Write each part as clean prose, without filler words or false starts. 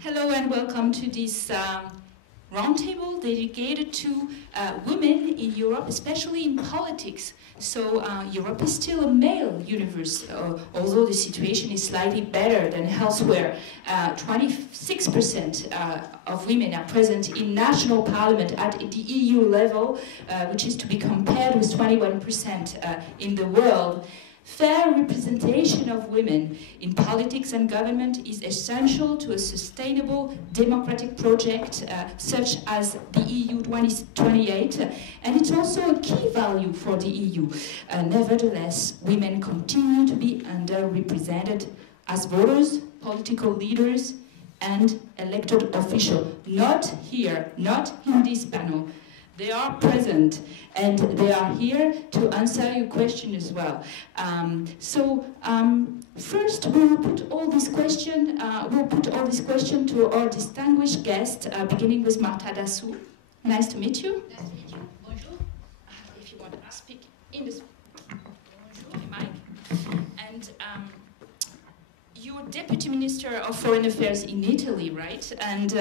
Hello and welcome to this roundtable dedicated to women in Europe, especially in politics. So Europe is still a male universe, although the situation is slightly better than elsewhere. 26% of women are present in national parliament at the EU level, which is to be compared with 21% in the world. Fair representation of women in politics and government is essential to a sustainable democratic project such as the EU 2028, and it's also a key value for the EU. Nevertheless, women continue to be underrepresented as voters, political leaders, and elected officials. Not here, not in this panel. They are present, and they are here to answer your question as well. First, we will put all these questions. To our distinguished guest, beginning with Marta Dassou. Nice to meet you. Nice to meet you. Bonjour. If you want to speak in the mic. And you're Deputy Minister of Foreign Affairs in Italy, right? And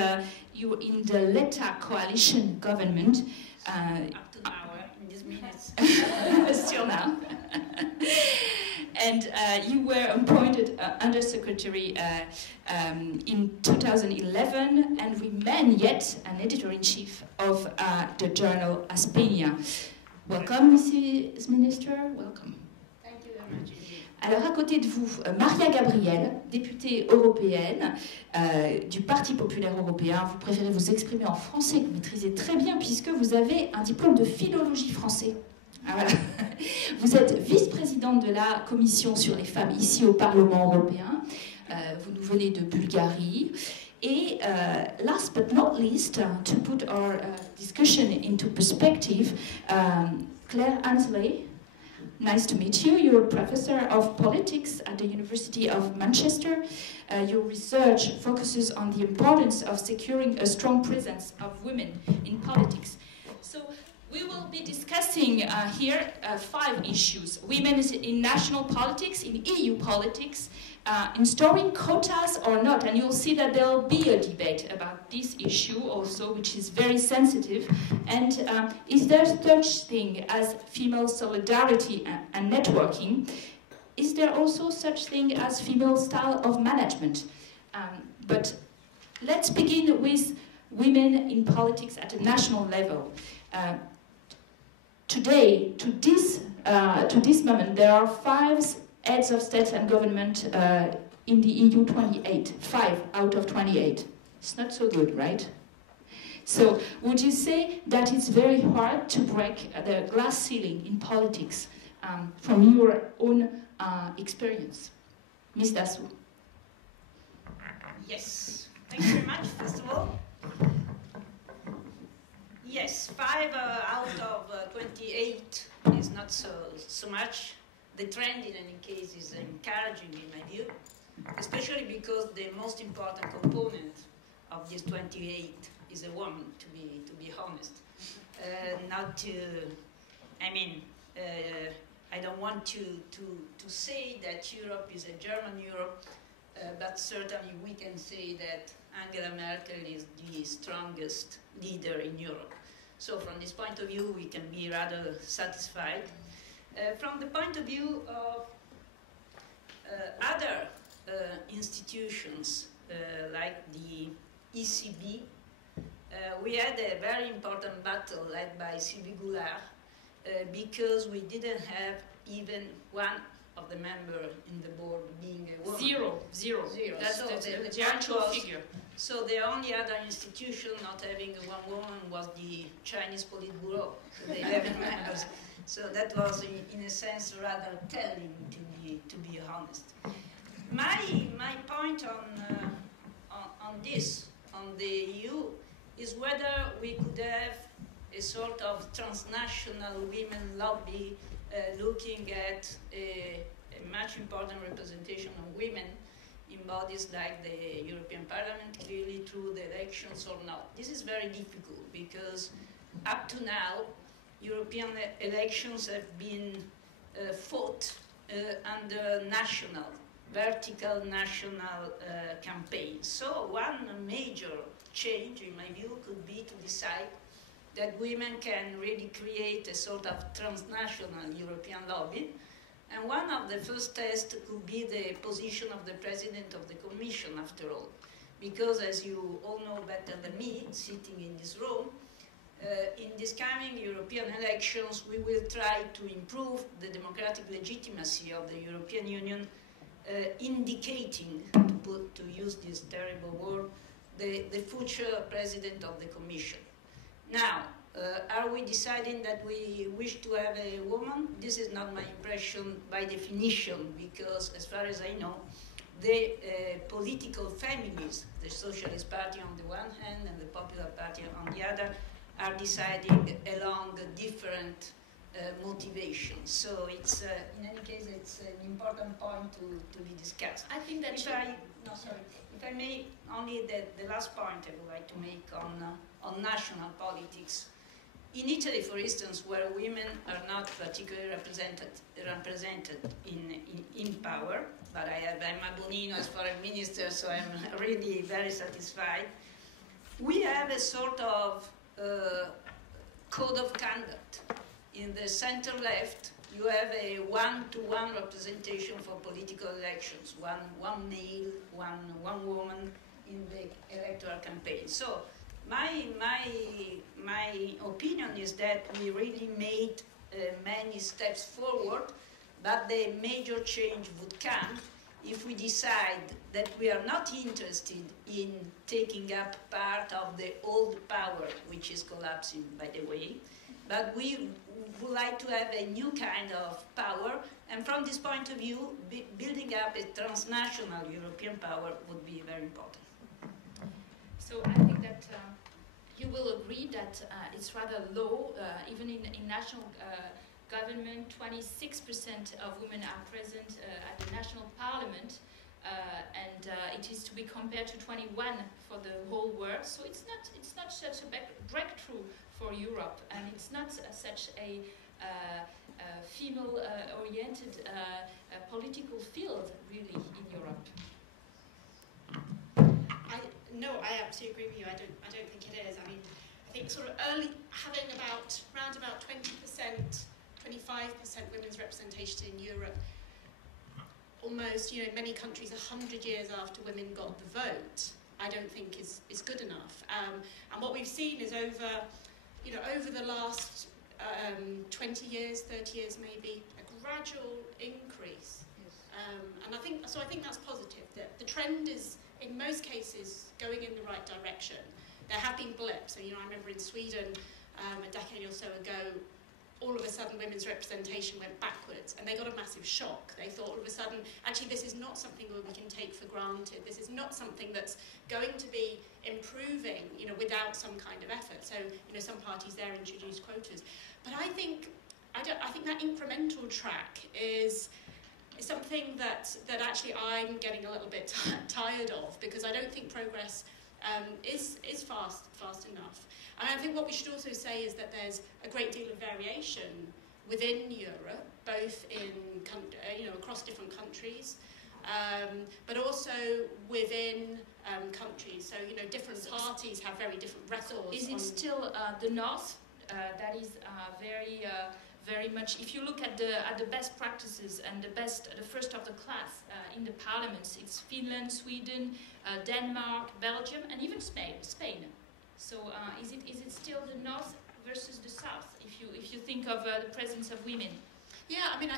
you're in the Letta coalition government. Up to now, in these minutes. Still now. And you were appointed Undersecretary in 2011 and remain yet an Editor-in-Chief of the journal Aspenia. Welcome, Mrs. Minister. Welcome. Thank you very much. Alors, à côté de vous, Maria Gabriel, députée européenne du Parti populaire européen. Vous préférez vous exprimer en français, que vous maîtrisez très bien, puisque vous avez un diplôme de philologie français. Ah, voilà. Vous êtes vice-présidente de la Commission sur les femmes ici au Parlement européen. Vous nous venez de Bulgarie. Et last but not least, to put our discussion into perspective, Claire Ansley. Nice to meet you. You're a professor of politics at the University of Manchester. Your research focuses on the importance of securing a strong presence of women in politics. So we will be discussing here 5 issues. Women in national politics, in EU politics, installing quotas or not. And you'll see that there will be a debate about this issue also, which is very sensitive. And is there such thing as female solidarity and networking? Is there also such thing as female style of management? But let's begin with women in politics at a national level. Today, to this moment, there are 5 heads of state and government in the EU 28, 5 out of 28. It's not so good, right? So would you say that it's very hard to break the glass ceiling in politics from your own experience? Ms. Dassou. Yes. Thank you very much, first of all. Yes, 5 out of 28 is not so much. The trend, in any case, is encouraging in my view, especially because the most important component of this 28 is a woman, to be honest. Not to, I don't want to say that Europe is a German Europe, but certainly we can say that Angela Merkel is the strongest leader in Europe. So from this point of view, we can be rather satisfied. From the point of view of other institutions, like the ECB, we had a very important battle led by Sylvie Goulard because we didn't have even one of the members in the board being a woman. Zero. That's so the actual figure. So the only other institution not having one woman was the Chinese Politburo, the 11 members. So that was, in a sense, rather telling, to be honest. My point on the EU, is whether we could have a sort of transnational women lobby looking at a much important representation of women in bodies like the European Parliament, clearly through the elections or not. This is very difficult because up to now, European elections have been fought under national vertical national campaigns. So one major change, in my view, could be to decide that women can really create a sort of transnational European lobby. And one of the first tests could be the position of the President of the Commission, after all. Because, as you all know better than me, sitting in this room, in these coming European elections, we will try to improve the democratic legitimacy of the European Union, indicating, to use this terrible word, the future President of the Commission. Now, are we deciding that we wish to have a woman? This is not my impression by definition, because as far as I know, the political families, the Socialist Party on the one hand and the Popular Party on the other, are deciding along different motivations. So it's, in any case, it's an important point to be discussed. I think that if I may, only the last point I would like to make on national politics. In Italy, for instance, where women are not particularly represented in power, but I have Emma Bonino as foreign minister, so I'm really very satisfied. We have a sort of code of conduct. In the center-left, you have a one-to-one representation for political elections, one male, one woman in the electoral campaign. So my opinion is that we really made many steps forward, but the major change would come if we decide that we are not interested in taking up part of the old power, which is collapsing, by the way, but we would like to have a new kind of power, and from this point of view, building up a transnational European power would be very important. So I think that you will agree that it's rather low, even in national government, 26% of women are present at the national parliament, and it is to be compared to 21 for the whole world. So it's not such a breakthrough for Europe, and it's not such a female-oriented political field, really, in Europe. No, I absolutely agree with you. I don't think it is. I mean, I think sort of early having around about 20%, 25% women's representation in Europe, almost, in many countries 100 years after women got the vote, I don't think is good enough. And what we've seen is over the last 20 years, 30 years maybe, a gradual increase. Yes. And I think that's positive. That the trend is, in most cases, going in the right direction. There have been blips. So, I remember in Sweden a decade or so ago, all of a sudden women's representation went backwards, and they got a massive shock. They thought all of a sudden, actually, this is not something that we can take for granted. This is not something that's going to be improving, without some kind of effort. So, some parties there introduced quotas. But I think that incremental track is something that actually I'm getting a little bit tired of, because I don't think progress is fast enough. And I think what we should also say is that there's a great deal of variation within Europe, both in across different countries, but also within countries. So different parties have very different records. So is it still the North that is very much? If you look at the best practices and the first of the class in the parliaments, it's Finland, Sweden, Denmark, Belgium, and even Spain. So is it still the North versus the South? If you think of the presence of women. Yeah, I mean,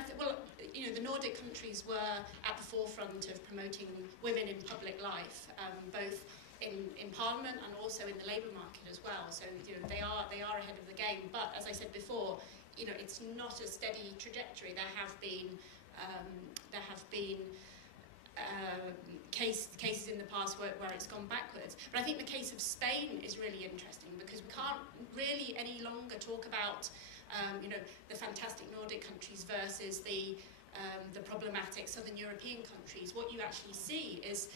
the Nordic countries were at the forefront of promoting women in public life, both in Parliament and also in the labour market as well. So they are ahead of the game. But as I said before, it's not a steady trajectory. There have been cases in the past where it's gone backwards. But I think the case of Spain is really interesting, because we can't really any longer talk about the fantastic Nordic countries versus the problematic Southern European countries. What you actually see is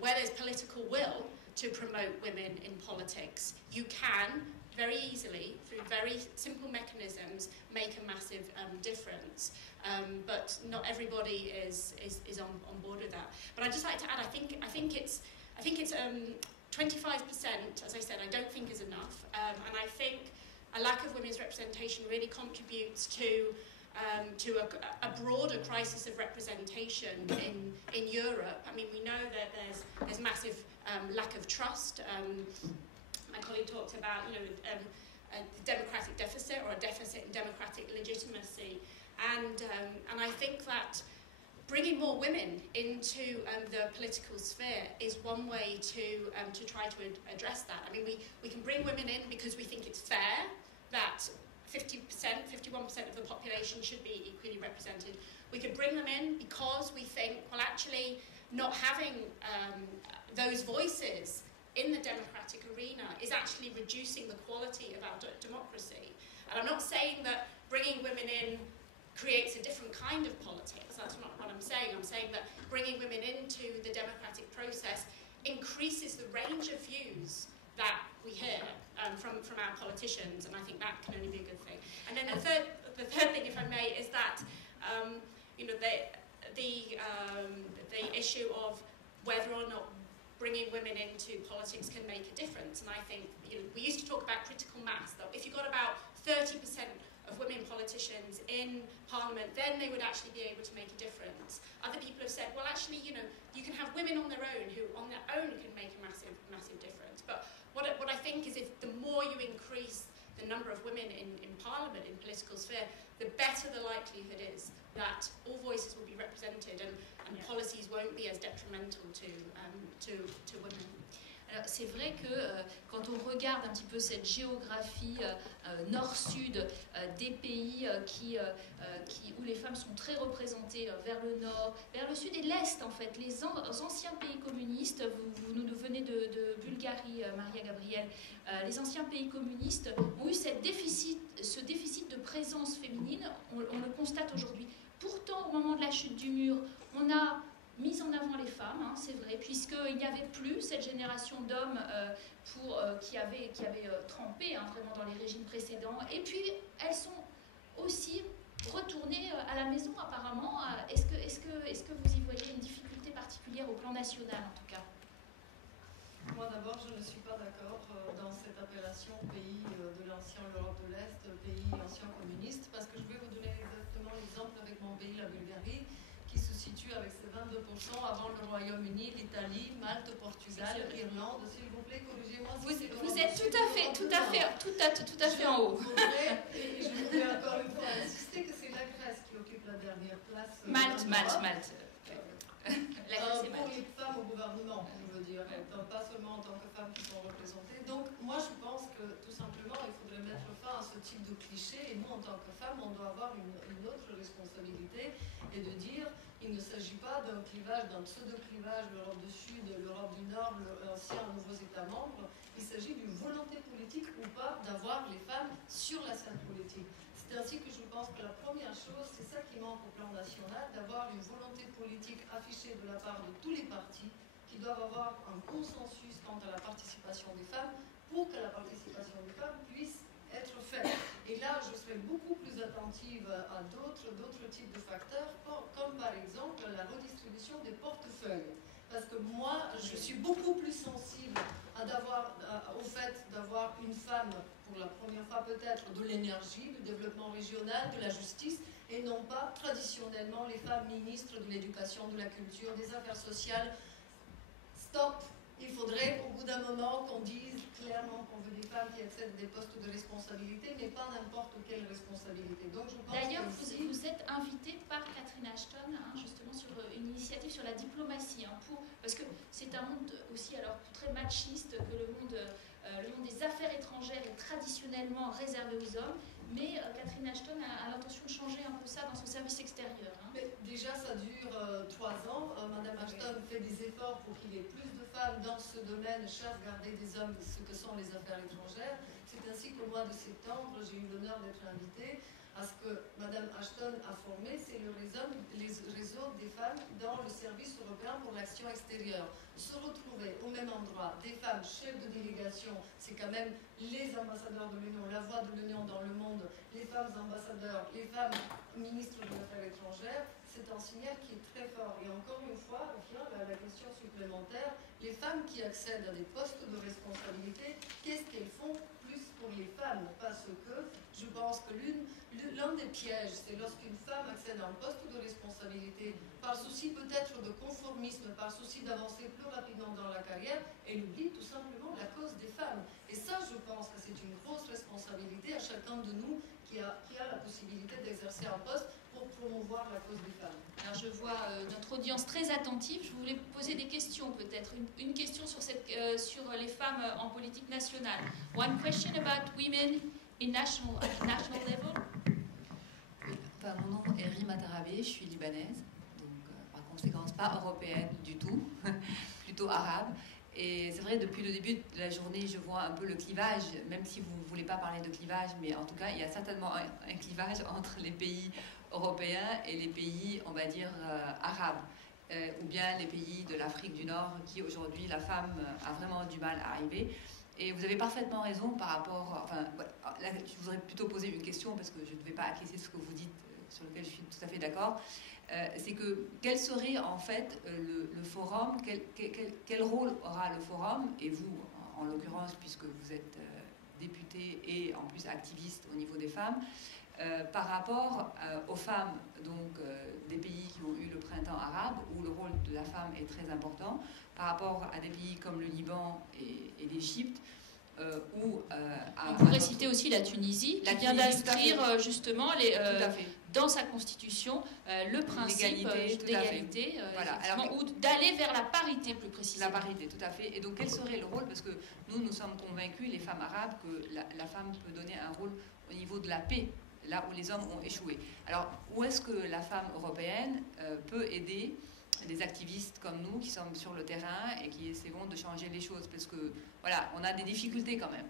where there's political will to promote women in politics, you can very easily, through very simple mechanisms, make a massive difference. But not everybody is on board with that. But I'd just like to add, I think it's 25%, as I said, I don't think is enough. And I think a lack of women's representation really contributes to a broader crisis of representation in Europe. I mean, we know that there's massive lack of trust. My colleague talked about, a democratic deficit or a deficit in democratic legitimacy, and I think that bringing more women into the political sphere is one way to try to address that. I mean, we can bring women in because we think it's fair that 50%, 51% of the population should be equally represented. We could bring them in because we think, well, actually, not having those voices in the democratic arena is actually reducing the quality of our democracy. And I'm not saying that bringing women in creates a different kind of politics. That's not what I'm saying. I'm saying that bringing women into the democratic process increases the range of views that we hear from our politicians, and I think that can only be a good thing. And then the third thing, if I may, is that the issue of whether or not bringing women into politics can make a difference. And I think we used to talk about critical mass. That if you got about 30% of women politicians in Parliament, then they would actually be able to make a difference. Other people have said, well, actually, you can have women on their own who, on their own, can make a massive difference. But what I think is, if the more you increase the number of women in Parliament, in political sphere, the better the likelihood is that all voices will be represented and policies won't be as detrimental to women. Alors, c'est vrai que quand on regarde un petit peu cette géographie nord-sud des pays où les femmes sont très représentées vers le nord, vers le sud et l'est en fait, les anciens pays communistes, vous nous venez de Bulgarie, Maria Gabriel, les anciens pays communistes ont eu ce déficit de présence féminine, on le constate aujourd'hui. Pourtant, au moment de la chute du mur, on a mis en avant les femmes, c'est vrai, puisqu'il n'y avait plus cette génération d'hommes qui avaient trempé vraiment dans les régimes précédents. Et puis, elles sont aussi retournées à la maison, apparemment. Est-ce que vous y voyez une difficulté particulière au plan national, en tout cas? Moi, d'abord, je ne suis pas d'accord dans cette appellation pays de l'ancien Europe de l'Est, pays ancien communiste, parce que je vais vous donner exactement l'exemple avec mon pays, la Bulgarie, qui se situe avec ses 22% avant le Royaume-Uni, l'Italie, Malte, Portugal, l'Irlande. S'il vous plaît, corrigez-moi. Vous êtes tout à fait en haut. Et je voudrais encore une fois insister que c'est la Grèce qui occupe la dernière place. Malte. Pour les femmes au gouvernement, je veux dire, pas seulement en tant que femmes qui sont représentées. Donc, moi, je pense que tout simplement, il faudrait mettre fin à ce type de cliché. Et nous, en tant que femmes, on doit avoir une autre responsabilité et de dire, il ne s'agit pas d'un clivage, d'un pseudo-clivage, l'Europe du Sud, l'Europe du Nord, l'ancien, nouveaux États membres. Il s'agit d'une volonté politique ou pas d'avoir les femmes sur la scène politique. C'est ainsi que je pense que la première chose, c'est ça qui manque au plan national, d'avoir une volonté politique affichée de la part de tous les partis qui doivent avoir un consensus quant à la participation des femmes pour que la participation des femmes puisse être faite. Et là, je serais beaucoup plus attentive à d'autres types de facteurs, comme par exemple la redistribution des portefeuilles. Parce que moi, je suis beaucoup plus sensible au fait d'avoir une femme, pour la première fois peut-être, de l'énergie, du développement régional, de la justice, et non pas traditionnellement les femmes ministres de l'éducation, de la culture, des affaires sociales. Stop! Il faudrait au bout d'un moment qu'on dise clairement qu'on veut des femmes qui accèdent des postes de responsabilité, mais pas n'importe quelle responsabilité. Donc, je pense d'ailleurs, vous êtes invité par Catherine Ashton, justement, sur une initiative sur la diplomatie, parce que c'est un monde aussi alors très machiste, que le monde des affaires étrangères est traditionnellement réservé aux hommes, mais Catherine Ashton a l'intention de changer un peu ça dans son service extérieur. Mais déjà, ça dure 3 ans. Madame Ashton fait des efforts pour qu'il y ait plus de femmes dans ce domaine, chasse garder des hommes, ce que sont les affaires étrangères. C'est ainsi qu'au mois de septembre, j'ai eu l'honneur d'être invitée à ce que Mme Ashton a formé, c'est le réseau des femmes dans le service européen pour l'action extérieure. Se retrouver au même endroit, des femmes chefs de délégation, c'est quand même les ambassadeurs de l'Union, la voix de l'Union dans le monde, les femmes ambassadeurs, les femmes ministres des Affaires étrangères, c'est un signal qui est très fort. Et encore une fois, la question supplémentaire, les femmes qui accèdent à des postes de responsabilité, qu'est-ce qu'elles font plus pour les femmes? Parce que je pense que l'un des pièges, c'est lorsqu'une femme accède à un poste de responsabilité, par souci peut-être de conformisme, par souci d'avancer plus rapidement dans la carrière, elle oublie tout simplement la cause des femmes. Et ça, je pense que c'est une grosse responsabilité à chacun de nous qui a la possibilité d'exercer un poste pour promouvoir la cause des femmes. Alors je vois notre audience très attentive. Je voulais vous poser des questions peut-être. Une question sur les femmes en politique nationale. One question about women in national level. Enfin, mon nom est Rima Tarabé, je suis libanaise, donc par conséquent pas européenne du tout, plutôt arabe. Et c'est vrai, depuis le début de la journée, je vois un peu le clivage, même si vous ne voulez pas parler de clivage, mais en tout cas, il y a certainement un clivage entre les pays européens et les pays, on va dire, arabes, ou bien les pays de l'Afrique du Nord, qui aujourd'hui, la femme a vraiment du mal à arriver. Et vous avez parfaitement raison par rapport... Enfin, là, je voudrais plutôt poser une question, parce que je ne vais pas acquiescer ce que vous dites, sur lequel je suis tout à fait d'accord. C'est que quel serait en fait le forum, quel rôle aura le forum, et vous en l'occurrence puisque vous êtes député et en plus activiste au niveau des femmes, par rapport aux femmes donc, des pays qui ont eu le printemps arabe, où le rôle de la femme est très important, par rapport à des pays comme le Liban et l'Égypte, on pourrait citer aussi la Tunisie, qui vient d'inscrire justement dans sa constitution le principe d'égalité, voilà. ou d'aller vers la parité plus précisément. La parité, tout à fait. Et donc quel serait le rôle? Parce que nous sommes convaincus, les femmes arabes, que la femme peut donner un rôle au niveau de la paix, là où les hommes ont échoué. Alors où est-ce que la femme européenne peut aider des activistes comme nous qui sommes sur le terrain et qui essaieront de changer les choses, parce que voilà, on a des difficultés quand même.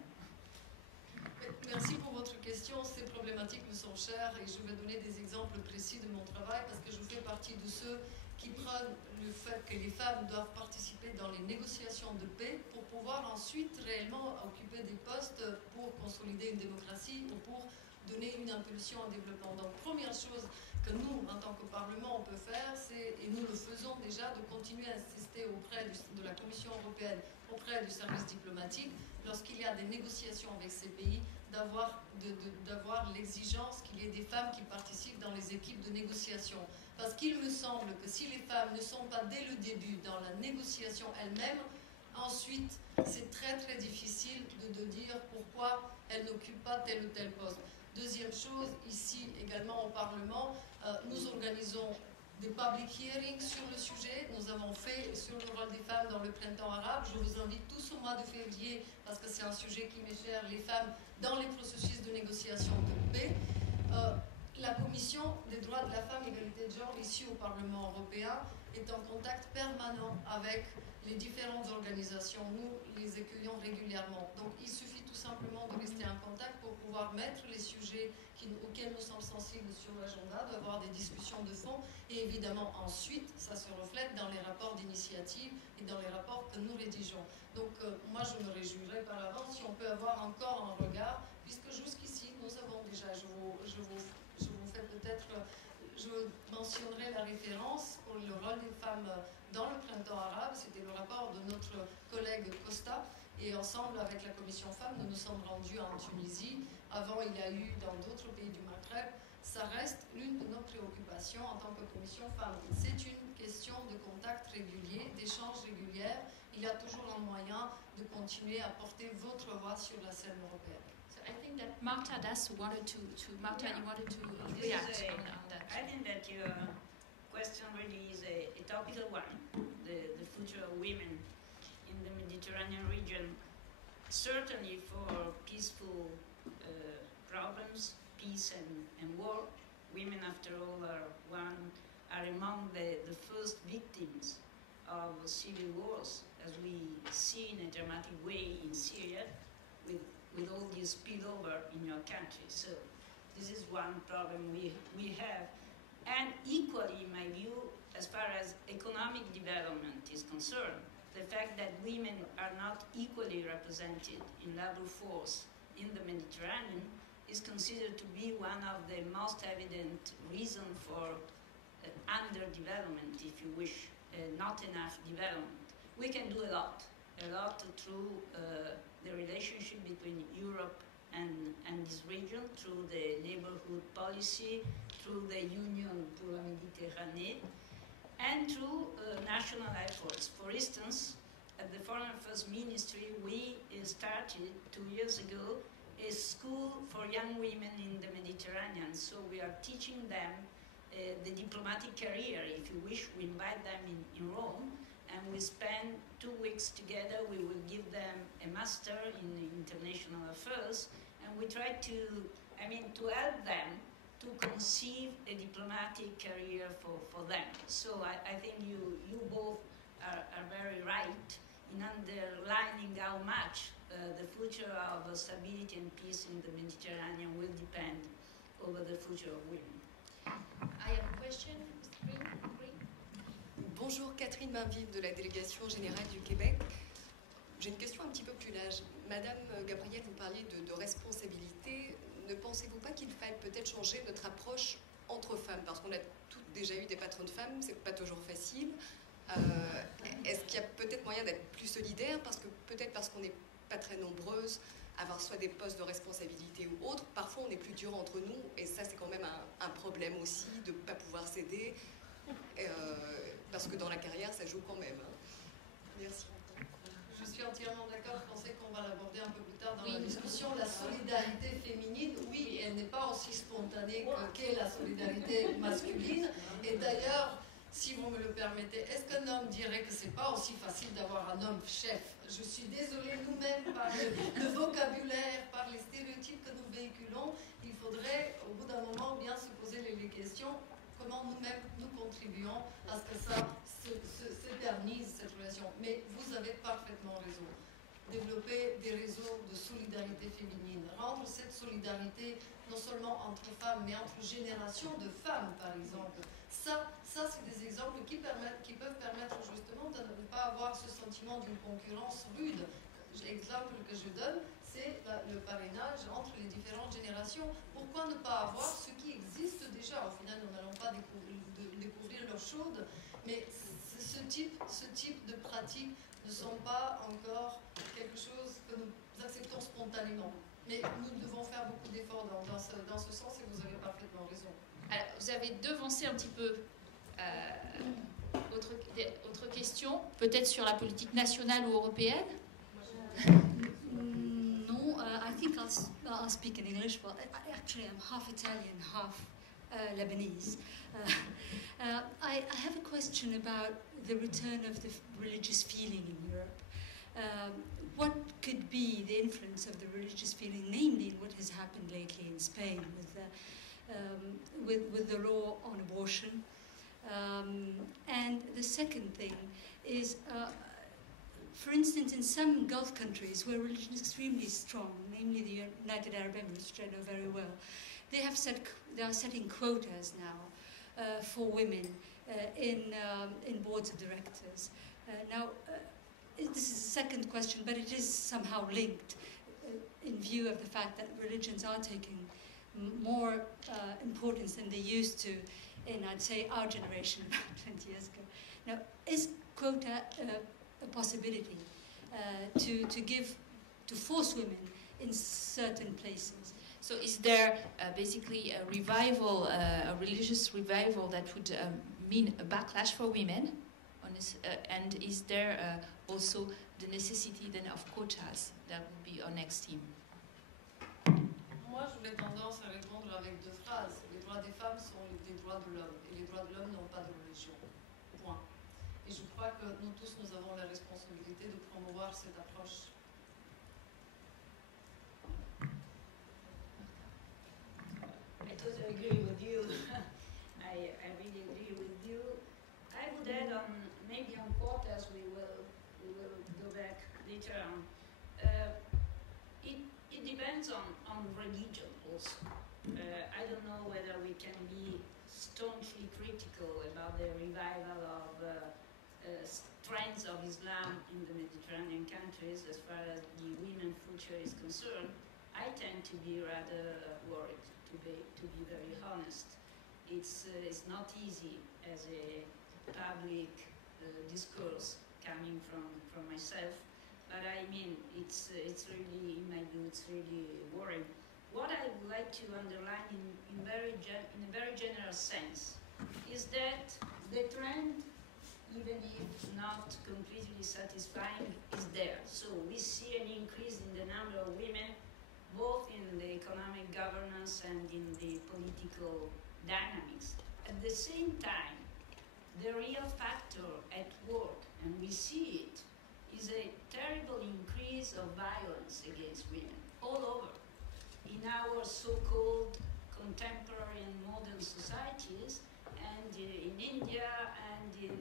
Merci pour votre question. Ces problématiques me sont chères et je vais donner des exemples précis de mon travail parce que je fais partie de ceux qui prennent le fait que les femmes doivent participer dans les négociations de paix pour pouvoir ensuite réellement occuper des postes pour consolider une démocratie ou pour donner une impulsion au développement. Donc, première chose que nous, en tant que Parlement, on peut faire, c'est, et nous le faisons déjà, de continuer à insister auprès de la Commission européenne, auprès du service diplomatique, lorsqu'il y a des négociations avec ces pays, d'avoir l'exigence qu'il y ait des femmes qui participent dans les équipes de négociation. Parce qu'il me semble que si les femmes ne sont pas dès le début dans la négociation elle-même, ensuite, c'est très très difficile de dire pourquoi elles n'occupent pas tel ou tel poste. Deuxième chose, ici également au Parlement, nous organisons des public hearings sur le sujet. Nous avons fait sur le rôle des femmes dans le printemps arabe. Je vous invite tous au mois de février, parce que c'est un sujet qui m'est cher, les femmes dans les processus de négociation de paix. La Commission des droits de la femme et égalité de genre, ici au Parlement européen, est en contact permanent avec les différentes organisations. Nous les accueillons régulièrement. Donc il suffit tout simplement de rester en contact pour pouvoir mettre les sujets auxquels nous sommes sensibles sur l'agenda, d'avoir des discussions de fond et évidemment ensuite ça se reflète dans les rapports d'initiative et dans les rapports que nous rédigeons. Donc moi je me réjouirais par avance si on peut avoir encore un regard, puisque jusqu'ici nous avons déjà, je vous fais peut-être, je mentionnerai la référence pour le rôle des femmes dans le printemps arabe, c'était le rapport de notre collègue Costa, et ensemble avec la commission femmes, nous nous sommes rendus en Tunisie. Avant, il y a eu dans d'autres pays du Maghreb. Ça reste l'une de nos préoccupations en tant que commission femmes. C'est une question de contact régulier, d'échange réguliers. Il y a toujours un moyen de continuer à porter votre voix sur la scène européenne. So I think that Marta Das wanted to Marta, you wanted to react on that. I think that your question really is a topical one, the future of women in the Mediterranean region. Certainly for peaceful problems, peace and war, women after all are among the first victims of civil wars, as we see in a dramatic way in Syria with all this spillover in your country. So This is one problem we have. And equally, in my view, as far as economic development is concerned, the fact that women are not equally represented in labor force in the Mediterranean is considered to be one of the most evident reasons for underdevelopment, if you wish, not enough development. We can do a lot through the relationship between Europe and this region, through the neighborhood policy, through the Union pour la Méditerranée, and through national efforts. For instance, at the Foreign Affairs Ministry, we started 2 years ago a school for young women in the Mediterranean. So we are teaching them the diplomatic career, if you wish. We invite them in Rome, and we spend 2 weeks together. We will give them a master in international affairs, and we try to help them to conceive a diplomatic career for them. So I think you both are very right in underlining how much the future of stability and peace in the Mediterranean will depend over the future of women. I have a question. Green. Bonjour, Catherine Mainville de la délégation générale du Québec. J'ai une question un petit peu plus large. Madame Gabrielle, vous parliez de responsabilité. Ne pensez-vous pas qu'il faille peut-être changer notre approche entre femmes? Parce qu'on a toutes déjà eu des patrons de femmes, c'est pas toujours facile. Est-ce qu'il y a peut-être moyen d'être plus solidaire? Peut-être parce qu'on n'est pas très nombreuses à avoir soit des postes de responsabilité ou autres. Parfois, on est plus dur entre nous, et ça, c'est quand même un problème aussi, de ne pas pouvoir s'aider, parce que dans la carrière, ça joue quand même. Merci. Je suis entièrement d'accord. Je pensais qu'on va l'aborder un peu plus tard dans la discussion. La solidarité féminine, oui, elle n'est pas aussi spontanée qu'est la solidarité masculine. Et d'ailleurs, si vous me le permettez, est-ce qu'un homme dirait que c'est pas aussi facile d'avoir un homme chef? Je suis désolée, nous-mêmes, par le vocabulaire, par les stéréotypes que nous véhiculons, il faudrait, au bout d'un moment, bien se poser les questions, comment nous-mêmes nous contribuons à ce que ça s'éternise, cette relation. Mais vous avez parfaitement raison. Développer des réseaux de solidarité féminine, rendre cette solidarité non seulement entre femmes, mais entre générations de femmes, par exemple. Ça c'est des exemples qui peuvent permettre justement de ne pas avoir ce sentiment d'une concurrence rude. L'exemple que je donne, c'est le parrainage entre les différentes générations. Pourquoi ne pas avoir ce qui existe déjà? Au final, nous n'allons pas découvrir l'eau chaude, mais ce type de pratiques ne sont pas encore quelque chose que nous acceptons spontanément. Mais nous devons faire beaucoup d'efforts dans ce sens, et vous avez parfaitement raison. Alors, vous avez devancé un petit peu autre question, peut-être sur la politique nationale ou européenne? No, I think I'll speak in English, but actually I'm half Italian, half Lebanese. I have a question about the return of the religious feeling in Europe. What could be the influence of the religious feeling, namely in what has happened lately in Spain with the law on abortion? And the second thing is, for instance, in some Gulf countries where religion is extremely strong, namely the United Arab Emirates, which I know very well, they are setting quotas now for women in boards of directors. Now, this is a second question, but it is somehow linked in view of the fact that religions are taking more importance than they used to in, I'd say, our generation about 20 years ago. Now, is quota a possibility to force women in certain places? So is there basically a revival, a religious revival that would mean a backlash for women? And is there also the necessity then of quotas? That would be our next theme. Moi, j'aurais tendance à répondre avec deux phrases. Les droits des femmes sont les droits de l'homme, et les droits de l'homme n'ont pas de religion. Point. Et je crois que nous tous, nous avons la responsabilité de promouvoir cette approche. I totally agree with you. I really agree with you. I would add on maybe on quotas. We will go back later on. It depends on religion also. know whether we can be staunchly critical about the revival of trends of Islam in the Mediterranean countries as far as the women's future is concerned. I tend to be rather worried, to be very honest. It's not easy as a public discourse coming from myself, but I mean, it's really, in my view, it's really worrying. What I would like to underline in a very general sense is that the trend, even if not completely satisfying, is there. So we see an increase in the number of women, both in the economic governance and in the political dynamics. At the same time, the real factor at work, and we see it, is a terrible increase of violence against women all over. In our so-called contemporary and modern societies, and in India and in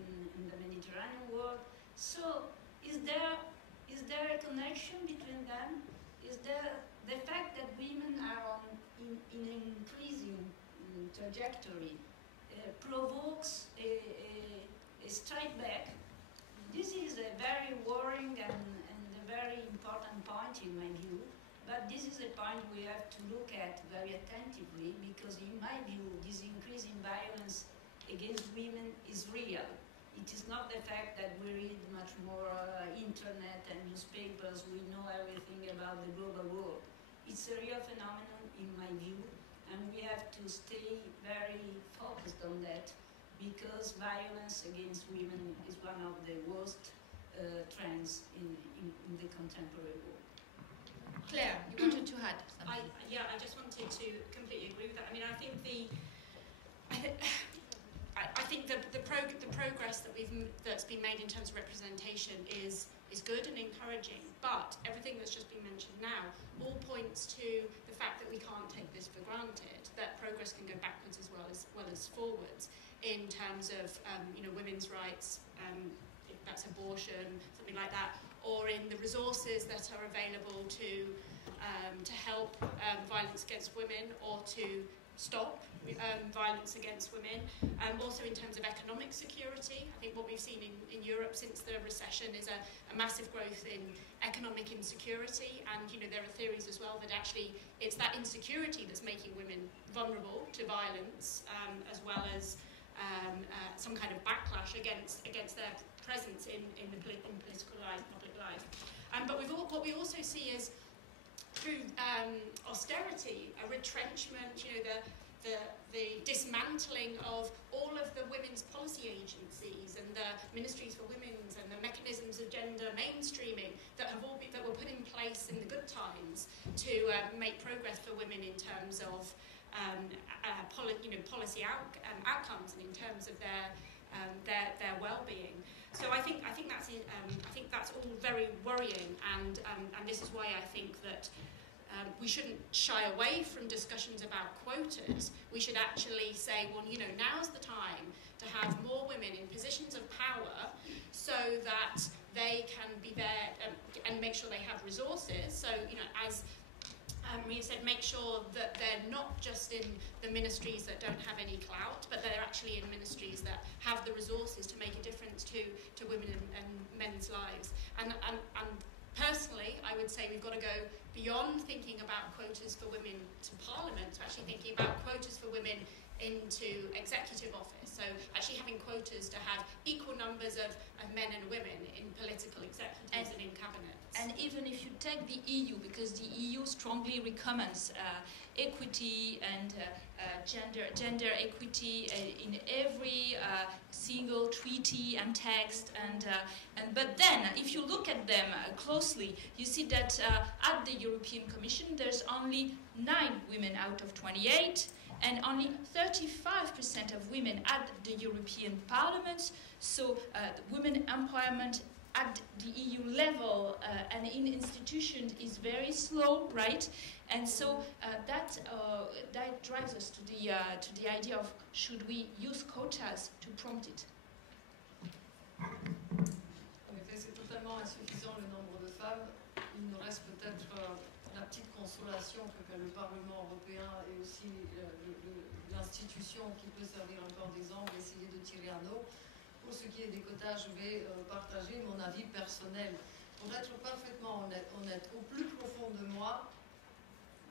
the Mediterranean world. So is there a connection between them? Is there the fact that women are in an increasing trajectory provokes a strike back? This is a very worrying and a very important point in my view, but this is a point we have to look at very attentively, because in my view this increase in violence against women is real. It is not the fact that we read much more internet and newspapers, we know everything about the global world. It's a real phenomenon in my view, and we have to stay very focused on that, because violence against women is one of the worst trends in the contemporary world. Claire, you wanted to add something? I just wanted to completely agree with that. I mean, I think the progress that's been made in terms of representation is good and encouraging, but everything that's just been mentioned now all points to the fact that we can't take this for granted, that progress can go backwards as well as forwards in terms of women's rights, if that's abortion, something like that, or in the resources that are available to help violence against women or to stop violence against women. Also in terms of economic security, I think what we've seen in Europe since the recession is a massive growth in economic insecurity, and there are theories as well that actually it's that insecurity that's making women vulnerable to violence, as well as some kind of backlash against their presence in political life, public life. But what we also see is through austerity, a retrenchment, the dismantling of all of the women's policy agencies and the ministries for women's and the mechanisms of gender mainstreaming that were put in place in the good times to make progress for women in terms of policy outcomes and in terms of their well-being. So I think that's all very worrying, and this is why I think that we shouldn't shy away from discussions about quotas. We should actually say, well, now's the time to have more women in positions of power so that they can be there and make sure they have resources. So, as Maria said, make sure that they're not just in the ministries that don't have any clout, but they're actually in ministries that have the resources to make a difference to women and men's lives. And personally, I would say we've got to go beyond thinking about quotas for women to Parliament to actually thinking about quotas for women into executive office. So actually having quotas to have equal numbers of men and women in political executives and in cabinets. And even if you take the EU, because the EU strongly recommends equity and gender equity in every single treaty and text, but then if you look at them closely, you see that at the European Commission there's only 9 women out of 28, and only 35% of women at the European Parliament. So women empowerment at the EU level and in institutions is very slow, right? And so that drives us to the idea of should we use quotas to prompt it? En effet, c'est totalement insuffisant le nombre de femmes. Il nous reste peut-être la petite consolation que le Parlement européen et aussi l'institution qui peut servir encore d'exemple, essayer de tirer un eau. Pour ce qui est des quotas, je vais partager mon avis personnel. Pour être parfaitement honnête, au plus profond de moi,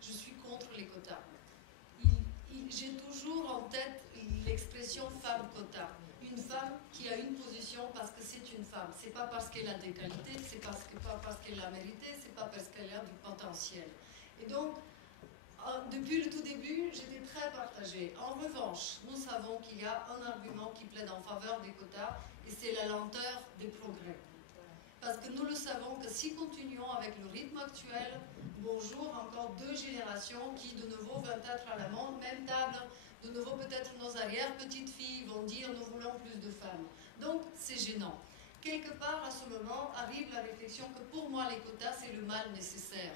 je suis contre les quotas. J'ai toujours en tête l'expression femme quota. Une femme qui a une position parce que c'est une femme. C'est pas parce qu'elle a des qualités, c'est pas parce qu'elle l'a mérité, c'est pas parce qu'elle a du potentiel. Et donc, depuis le tout début, j'étais très partagée. En revanche, nous savons qu'il y a un argument qui plaide en faveur des quotas, et c'est la lenteur des progrès. Parce que nous le savons que si continuons avec le rythme actuel, bonjour, encore 2 générations qui de nouveau vont être à la même table, de nouveau peut-être nos arrière-petites-filles vont dire nous voulons plus de femmes. Donc c'est gênant. Quelque part à ce moment arrive la réflexion que pour moi les quotas c'est le mal nécessaire.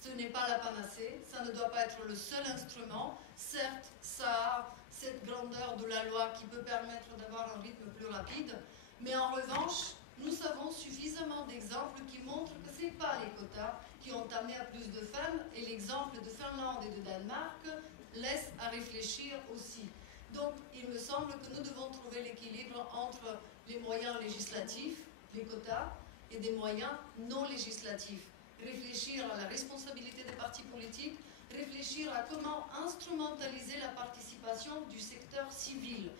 Ce n'est pas la panacée, ça ne doit pas être le seul instrument. Certes, ça a cette grandeur de la loi qui peut permettre d'avoir un rythme plus rapide, mais en revanche, nous savons suffisamment d'exemples qui montrent que ce n'est pas les quotas qui ont amené à plus de femmes, et l'exemple de Finlande et de Danemark laisse à réfléchir aussi. Donc, il me semble que nous devons trouver l'équilibre entre les moyens législatifs, les quotas, et des moyens non législatifs. Réfléchir à la responsabilité des partis politiques, réfléchir à comment instrumentaliser la participation du secteur civil.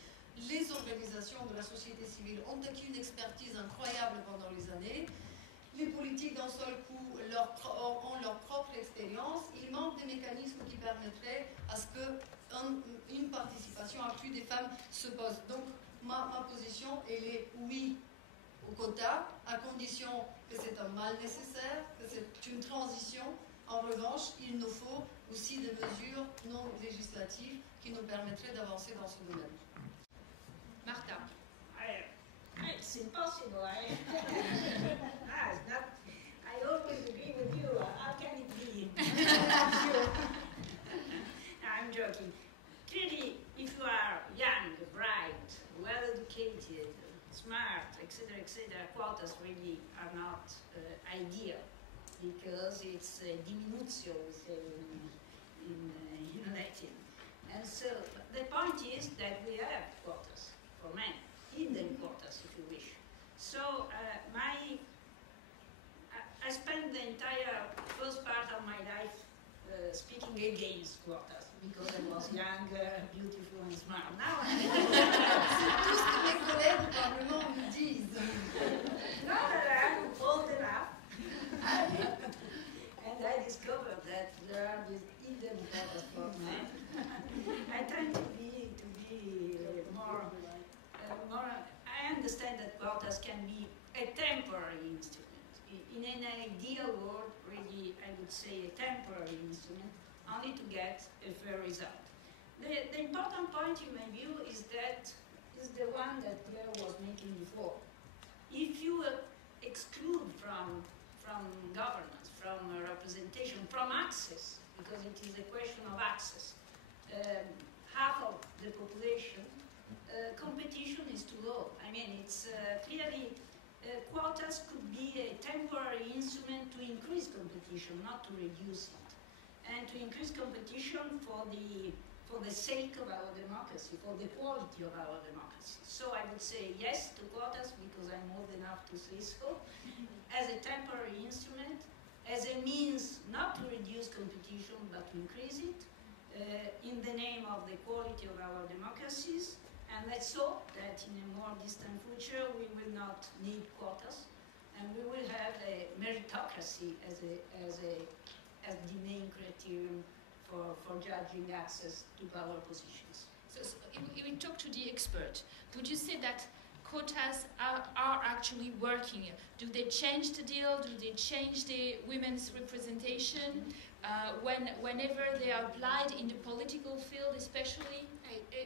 Les organisations de la société civile ont acquis une expertise incroyable pendant les années. Les politiques, d'un seul coup, ont leur propre expérience. Il manque des mécanismes qui permettraient à ce qu'une participation accrue des femmes se pose. Donc, ma position, elle est oui au quota, à condition que c'est un mal nécessaire, que c'est une transition. En revanche, il nous faut aussi des mesures non législatives qui nous permettraient d'avancer dans ce domaine. Martha. It's impossible. I always agree with you. How can it be? I'm joking. Clearly, if you are young, bright, well-educated, smart, etc., quotas really are not ideal because it's diminutio in Latin. And so the point is that we have quotas for men, hidden quotas, if you wish. So I spent the entire first part of my life speaking against quotas because I was young, beautiful, and smart. Now C'est tout ce que mes collègues au Parlement me disent. now that I'm old enough, and I discovered that there are these hidden quotas for men. I tend to be more. I understand that quotas can be a temporary instrument. In an ideal world, really, I would say a temporary instrument, only to get a fair result. The important point in my view is the one that Claire was making before. If you exclude from governance, from representation, from access, because it is a question of access, half of the population, competition is too low. I mean, it's clearly quotas could be a temporary instrument to increase competition, not to reduce it, and to increase competition for the sake of our democracy, for the quality of our democracy. So I would say yes to quotas because I'm old enough to say so, as a temporary instrument, as a means not to reduce competition but to increase it, in the name of the quality of our democracies. And let's hope that in a more distant future we will not need quotas, and we will have a meritocracy as the main criterion for judging access to power positions. So if we talk to the expert, would you say that quotas are actually working? Do they change the deal? Do they change the women's representation? Whenever they are applied in the political field, especially?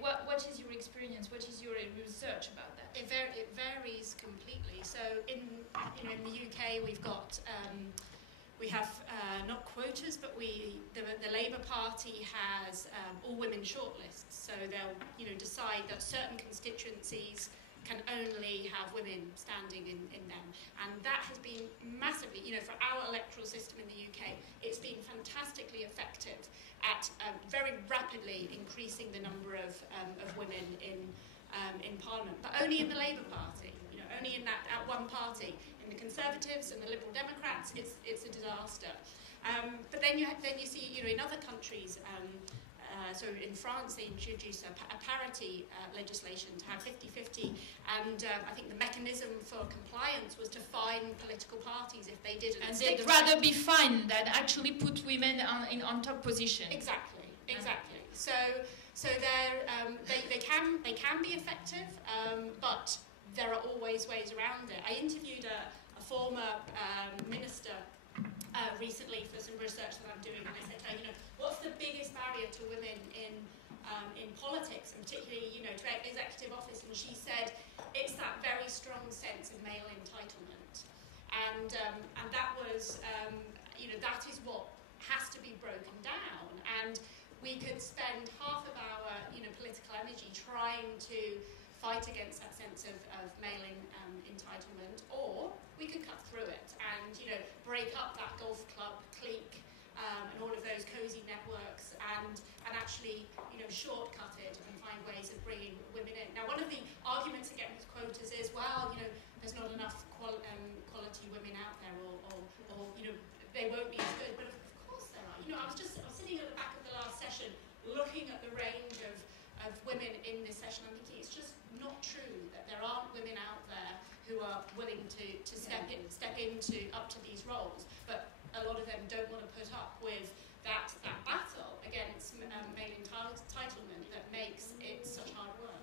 What is your experience? What is your research about that? It varies completely. So in the UK we've We have not quotas, but the Labour Party has all-women shortlists. So they'll decide that certain constituencies can only have women standing in them. And that has been massively, for our electoral system in the UK, it's been fantastically effective at very rapidly increasing the number of women in Parliament, but only in the Labour Party, only in that one party. In the Conservatives and the Liberal Democrats, it's a disaster. But then you see, in other countries, so in France they introduced a parity legislation to have 50-50, and I think the mechanism for compliance was to fine political parties if they didn't. And they'd rather be fined than actually put women on top position. Exactly. So they can be effective, but there are always ways around it. I interviewed a former minister recently for some research that I'm doing, and I said to her, what's the biggest barrier to women in politics, and particularly, to executive office? And she said it's that very strong sense of male entitlement, and that was, that is what has to be broken down. And we could spend half of our, political energy trying to fight against that sense of male entitlement, or we could cut through it and break up that golf club clique and all of those cozy networks and actually shortcut it and find ways of bringing women in. Now, one of the arguments against quotas is, well, there's not enough quality women out there, or they won't be as good. But of course there are. I was sitting at the back of the last session looking at the range of women in this session. I'm thinking it's just not true that there aren't women out there who are willing to step into up to these roles, but a lot of them don't want to put up with that battle against male entitlement that makes it such hard work.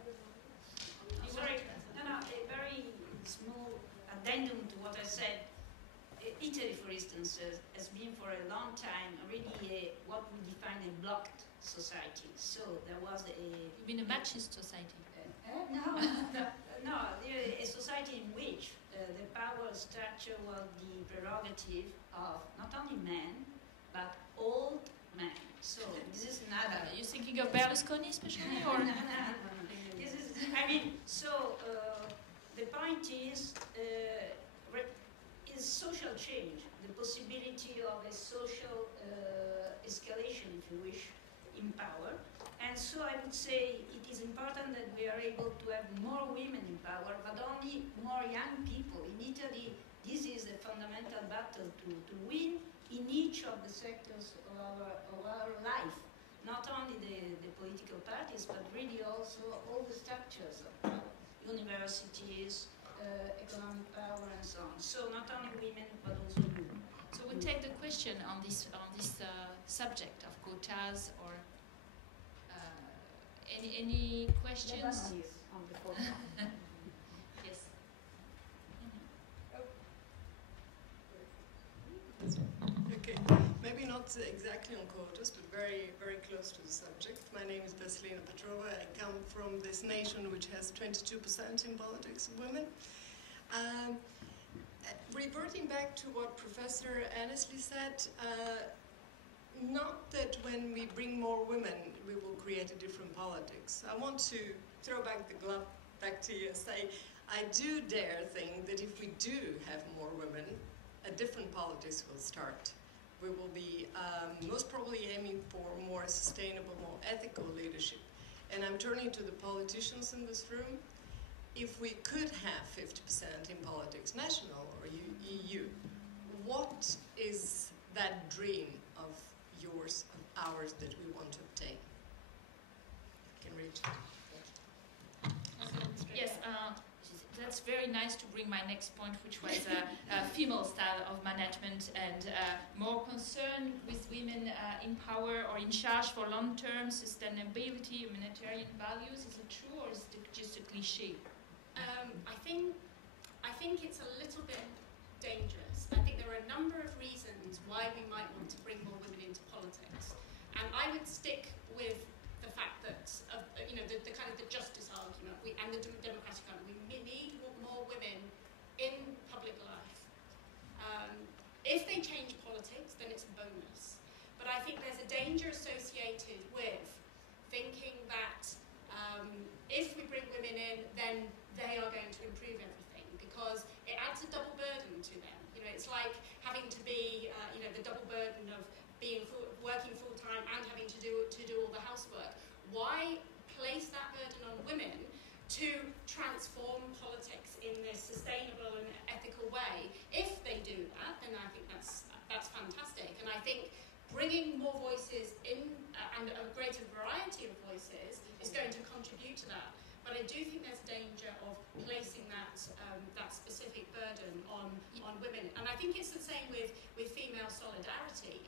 Sorry, a very small addendum to what I said. Italy, for instance, has been for a long time really what we define a blocked society. So there was You mean a machist society? No, a society in which the power structure was the prerogative of not only men, but old men. So this is another. Are you thinking of Berlusconi especially? Or? No. This is, the point is social change, the possibility of a social escalation, if you wish, in power. And so I would say it is important that we are able to have more women in power, but only more young people. In Italy, this is a fundamental battle to win in each of the sectors of our life. Not only the political parties, but really also all the structures of power, universities, economic power, and so on. So not only women, but also you. So we'll take the question on this subject of quotas or any questions? On the quota. Yes. Okay, maybe not exactly on quotas, but very, very close to the subject. My name is Vasilina Petrova. I come from this nation which has 22% in politics of women. Reverting back to what Professor Annesley said, not that when we bring more women, we will create a different politics. I want to throw back the glove back to you and say, I do dare think that if we do have more women, a different politics will start. We will be most probably aiming for more sustainable, more ethical leadership. And I'm turning to the politicians in this room. If we could have 50% in politics, national or EU, what is that dream of yours, of ours, that we want to obtain? Can reach. Yes, that's very nice to bring my next point, which was a female style of management and more concern with women in power or in charge for long-term sustainability, humanitarian values. Is it true, or is it just a cliche? I think it's a little bit dangerous. I think there are a number of reasons why we might want to bring more women into politics, and I would stick with the fact that the kind of the justice argument and the democratic argument. We need more women in public life. If they change politics, danger associated with thinking that if we bring women in, then they are going to improve everything, because it adds a double burden to them. You know, it's like having to be, the double burden of working full time and having to do all the housework. Why place that burden on women to transform politics in this sustainable and ethical way? If they do that, then I think that's fantastic. And I think bringing more voices in and a greater variety of voices is going to contribute to that. But I do think there's a danger of placing that specific burden on women. And I think it's the same with female solidarity.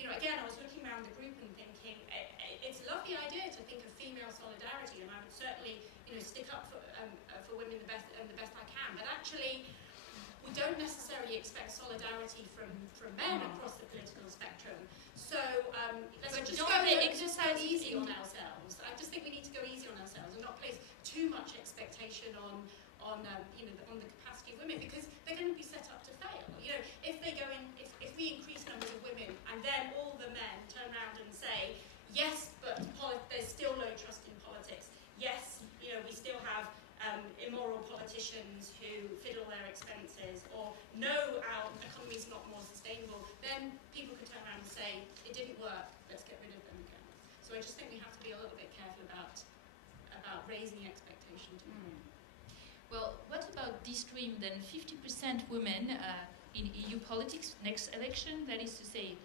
Again, I was looking around the group and thinking, it's a lovely idea to think of female solidarity, and I would certainly, stick up for women the best I can. But actually, we don't necessarily expect solidarity from men across the political spectrum. So let's just go easy on ourselves. I just think we need to go easy on ourselves and not place too much expectation on the capacity of women, because they're going to be set up to fail. If they go in, if we increase numbers of women and then all the men turn around and say, yes, but there's still low trust in politics. Yes, we still have immoral politicians who fiddle their expenses, or no, our economy's not more sustainable, then people can turn around and say, it didn't work, let's get rid of them again. So I just think we have to be a little bit careful about raising expectation to women. Well, what about this dream then? 50% women in EU politics next election, that is to say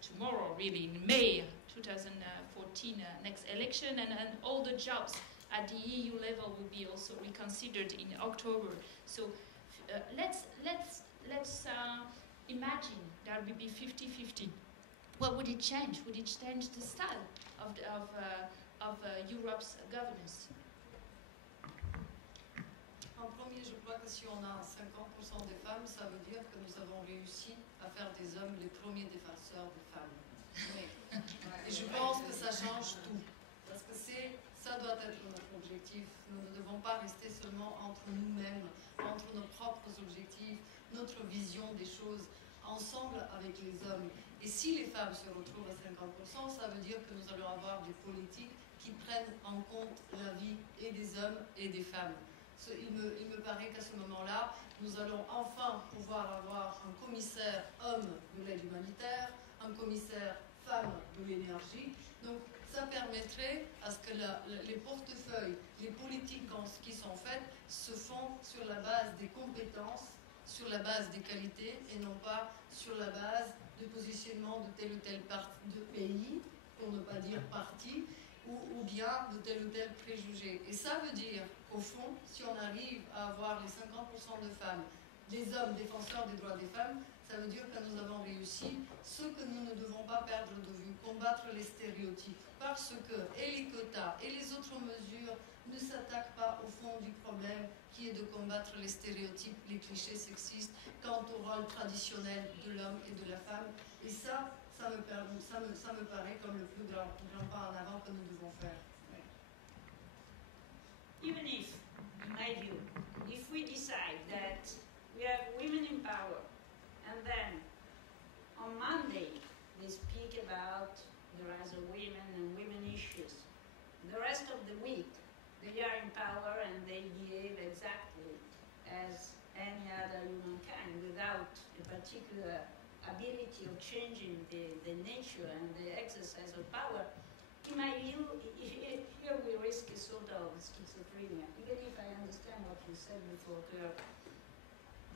tomorrow, really, in May 2014 next election, and all the jobs at the EU level will be also reconsidered in October. So let's imagine that would be 50-50. What would it change? Would it change the style of Europe's governance? En premier, je crois que si on a 50% des femmes, ça veut dire que nous avons réussi à faire des hommes les premiers défenseurs des femmes. Oui. Et je pense que ça change tout. Parce que ça doit être notre objectif. Nous ne devons pas rester seulement entre nous-mêmes, entre nos propres objectifs, notre vision des choses, ensemble avec les hommes. Et si les femmes se retrouvent à 50%, ça veut dire que nous allons avoir des politiques qui prennent en compte la vie et des hommes et des femmes. Il me paraît qu'à ce moment-là, nous allons enfin pouvoir avoir un commissaire homme de l'aide humanitaire, un commissaire femme de l'énergie. Donc ça permettrait à ce que les portefeuilles, les politiques qui sont faites se font sur la base des compétences, sur la base des qualités, et non pas sur la base du positionnement de tel ou tel pays, pour ne pas dire parti, ou bien de tel ou tel préjugé. Et ça veut dire qu'au fond, si on arrive à avoir les 50% de femmes, des hommes défenseurs des droits des femmes, ça veut dire que nous avons réussi ce que nous ne devons pas perdre de vue, combattre les stéréotypes, parce que et les quotas et les autres mesures ne s'attaquent pas au fond du problème, qui est de combattre les stéréotypes, les clichés sexistes quant au rôle traditionnel de l'homme et de la femme. Et ça me paraît comme le plus grand pas en avant que nous devons faire. Ouais. Even if, in my view, if we decide that we have women in power, and then on Monday they speak about the rise of women and women issues, the rest of the week they are in power and they behave exactly as any other humankind without a particular ability of changing the nature and the exercise of power. In my view, here we risk a sort of schizophrenia. Even if I understand what you said before, Claire,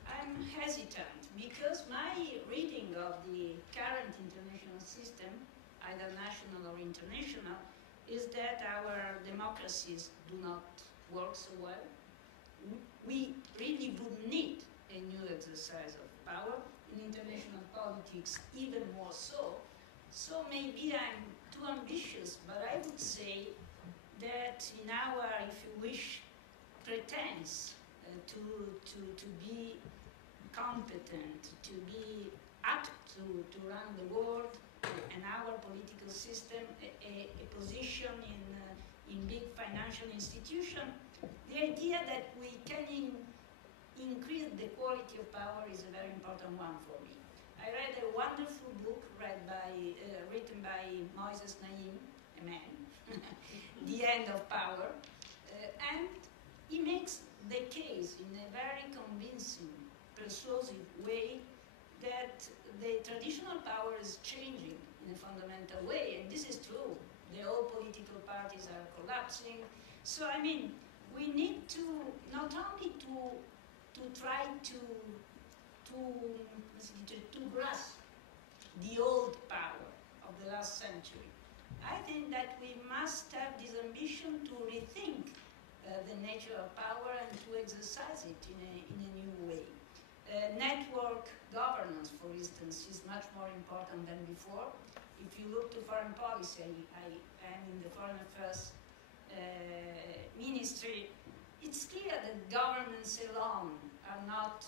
I'm hesitant because my reading of the current international system, either national or international, is that our democracies do not work so well. We really would need a new exercise of power in international politics, even more so. So maybe I'm too ambitious, but I would say that in our, if you wish, pretense to be competent, to be apt to run the world and our political system, a position in big financial institutions, the idea that we can increase the quality of power is a very important one for me. I read a wonderful book written by Moses Naim, a man, The End of Power, and he makes the case in a very convincing, persuasive way that the traditional power is changing in a fundamental way, and this is true. The old political parties are collapsing. So, I mean, we need to not only to try to grasp the old power of the last century. I think that we must have this ambition to rethink the nature of power and to exercise it in a new way. Network governance, for instance, is much more important than before. If you look to foreign policy, I am in the Foreign Affairs Ministry, it's clear that governments alone are not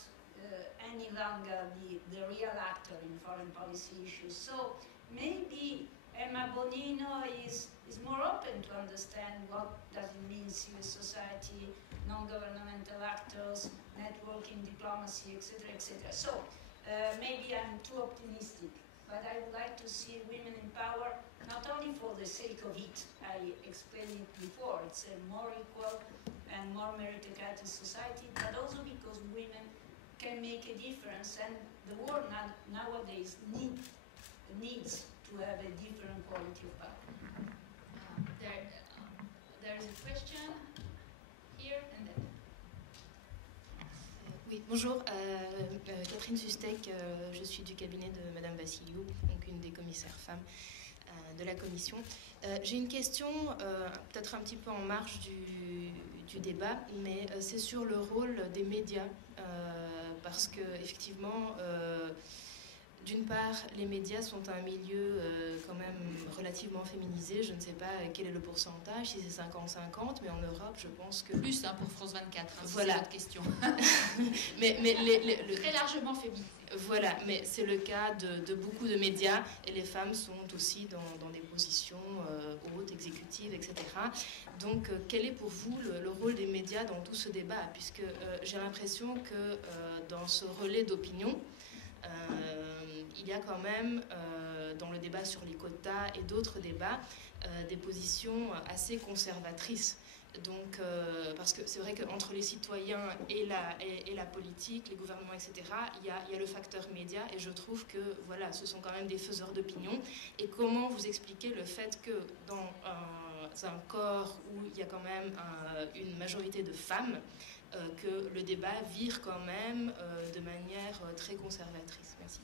any longer the real actor in foreign policy issues. So maybe Emma Bonino is more open to understand what does it mean civil society, non-governmental actors, networking, diplomacy, etc., etc. So maybe I'm too optimistic, but I would like to see women in power not only for the sake of it, I explained it before, it's a more equal and more meritocratic society, but also because women can make a difference, and the world nowadays needs to have a different quality of power. There is a question here and then. Oui, bonjour, Catherine Sustek, je suis du cabinet de Madame Vassiliou, donc une des commissaires femmes de la commission. J'ai une question, peut-être un petit peu en marge du débat, mais c'est sur le rôle des médias, parce que effectivement, d'une part, les médias sont un milieu quand même relativement féminisé. Je ne sais pas quel est le pourcentage, si c'est 50-50, mais en Europe, je pense que... Plus pour France 24, voilà. C'est votre question. mais très largement féminisé. Voilà, mais c'est le cas de beaucoup de médias, et les femmes sont aussi dans des positions hautes, exécutives, etc. Donc, quel est pour vous le rôle des médias dans tout ce débat? Puisque j'ai l'impression que dans ce relais d'opinion, il y a quand même, dans le débat sur les quotas et d'autres débats, des positions assez conservatrices. Donc, parce que c'est vrai qu'entre les citoyens et la politique, les gouvernements, etc., il y a le facteur média, et je trouve que voilà, ce sont quand même des faiseurs d'opinion. Et comment vous expliquez le fait que dans un corps où il y a quand même une majorité de femmes, que le débat vire quand même de manière très conservatrice? Merci.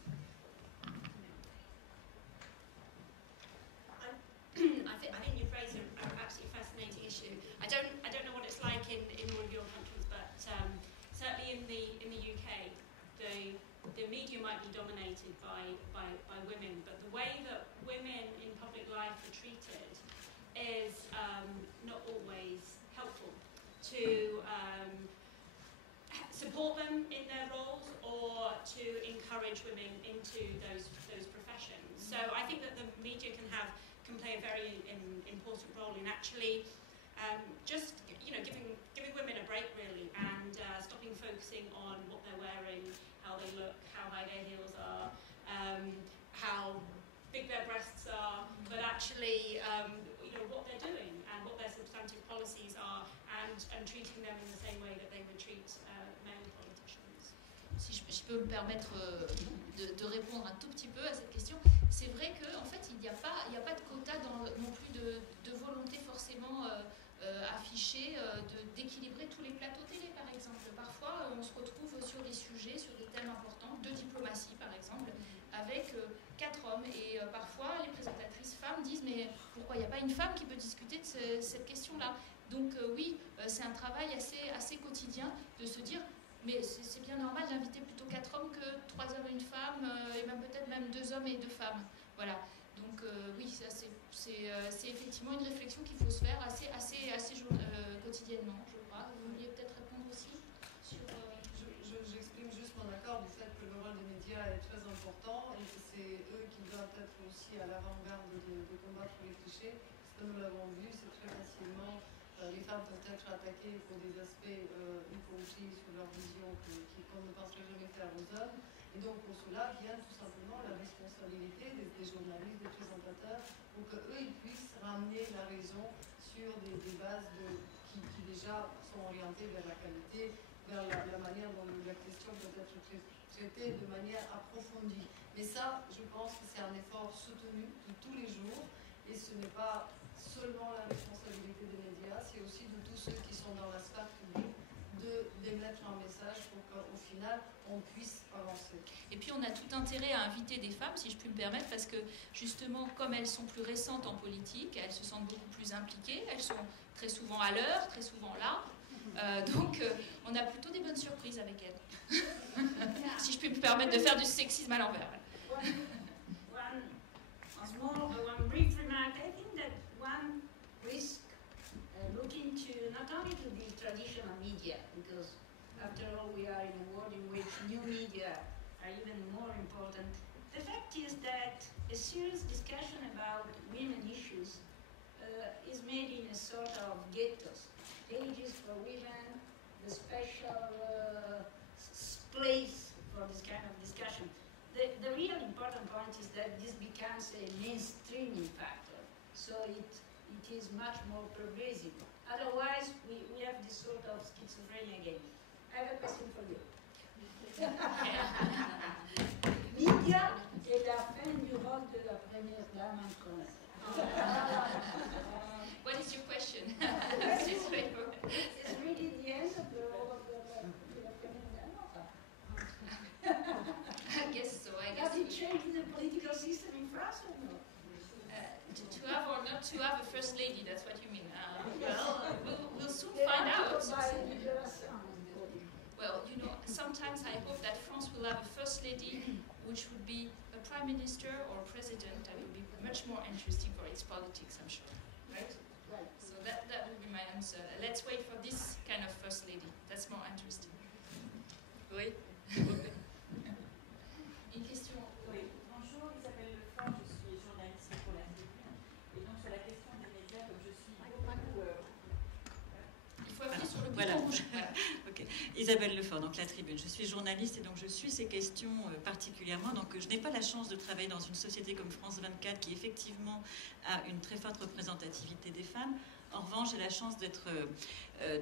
I think you've raised an absolutely fascinating issue. I don't know what it's like in all of your countries, but certainly in the UK, the media might be dominated by women, but the way that women in public life are treated is not always helpful to support them in their roles or to encourage women into those professions. So I think that the media can play a very important role in actually just giving women a break really, and stopping focusing on what they're wearing, how they look, how high their heels are, how big their breasts are, but actually what they're doing and what their substantive policies are, and treating them in the same way that they would treat male politicians. Si je peux me permettre de répondre un tout petit peu à cette question, c'est vrai qu'en fait, il n'y a pas de quota non plus de volonté forcément affichée d'équilibrer tous les plateaux télé, par exemple. Parfois, on se retrouve sur des sujets, sur des thèmes importants, de diplomatie, par exemple, avec 4 hommes. Et parfois, les présentatrices femmes disent « Mais pourquoi il n'y a pas une femme qui peut discuter de cette question-là » Donc oui, c'est un travail assez quotidien de se dire « Mais c'est bien normal d'inviter plutôt 4 hommes que 3 hommes et une femme, et même peut-être même 2 hommes et 2 femmes. » Voilà. Donc oui, ça c'est effectivement une réflexion qu'il faut se faire assez quotidiennement, je crois. Vous vouliez peut-être répondre aussi sur... J'exprime juste mon accord du fait que le rôle des médias est très important et que c'est eux qui doivent être aussi à l'avant-garde de combattre les clichés. Parce que nous l'avons vu, c'est très facilement, les femmes peuvent être attaquées pour des aspects, y compris sur leur vision qu'on ne penserait jamais faire aux hommes. Et donc pour cela vient tout simplement la responsabilité des journalistes, des présentateurs, pour qu'eux ils puissent ramener la raison sur des bases qui déjà sont orientées vers la qualité, vers la manière dont la question peut être traitée de manière approfondie. Mais ça, je pense que c'est un effort soutenu de tous les jours, et ce n'est pas seulement la responsabilité des médias, c'est aussi de tous ceux qui sont dans la sphère publique d'émettre un message pour qu'au final, on puisse avancer. Et puis on a tout intérêt à inviter des femmes, si je puis me permettre, parce que justement, comme elles sont plus récentes en politique, elles se sentent beaucoup plus impliquées, elles sont très souvent à l'heure, très souvent là. Donc on a plutôt des bonnes surprises avec elles. Si je puis me permettre de faire du sexisme à l'envers. One brief remark. I think that one risk looking to not only to the traditional media, because after all we are in a world in which new media are even more important. The fact is that a serious discussion about women issues is made in a sort of ghettos, pages for women, the special place for this kind of discussion. The real important point is that this becomes a mainstreaming factor, so it is much more pervasive. Otherwise, we have this sort of schizophrenia again. I have a question for you. Lydia est la fin du rôle de la première dame en France. What is your question? It's really the end of the role of the première dame. I guess so. Does it change the political system in France or no? To have or not to have a first lady, that's what you mean. We'll soon find out. Well, you know, sometimes I hope that France will have a first lady, which would be a prime minister or a president. That would be much more interesting for its politics, I'm sure. Right? Right. So that would be my answer. Let's wait for this kind of first lady. That's more interesting. Oui. Une question. Oui. Bonjour, Isabelle Lefort, je suis journaliste pour la Tribune. Et donc sur la question des médias, comme je suis beaucoup... Il faut appuyer sur le bouton rouge. Voilà. Okay. Isabelle Lefort, donc la Tribune. Je suis journaliste et donc je suis ces questions particulièrement. Donc je n'ai pas la chance de travailler dans une société comme France 24 qui effectivement a une très forte représentativité des femmes. En revanche, j'ai la chance d'être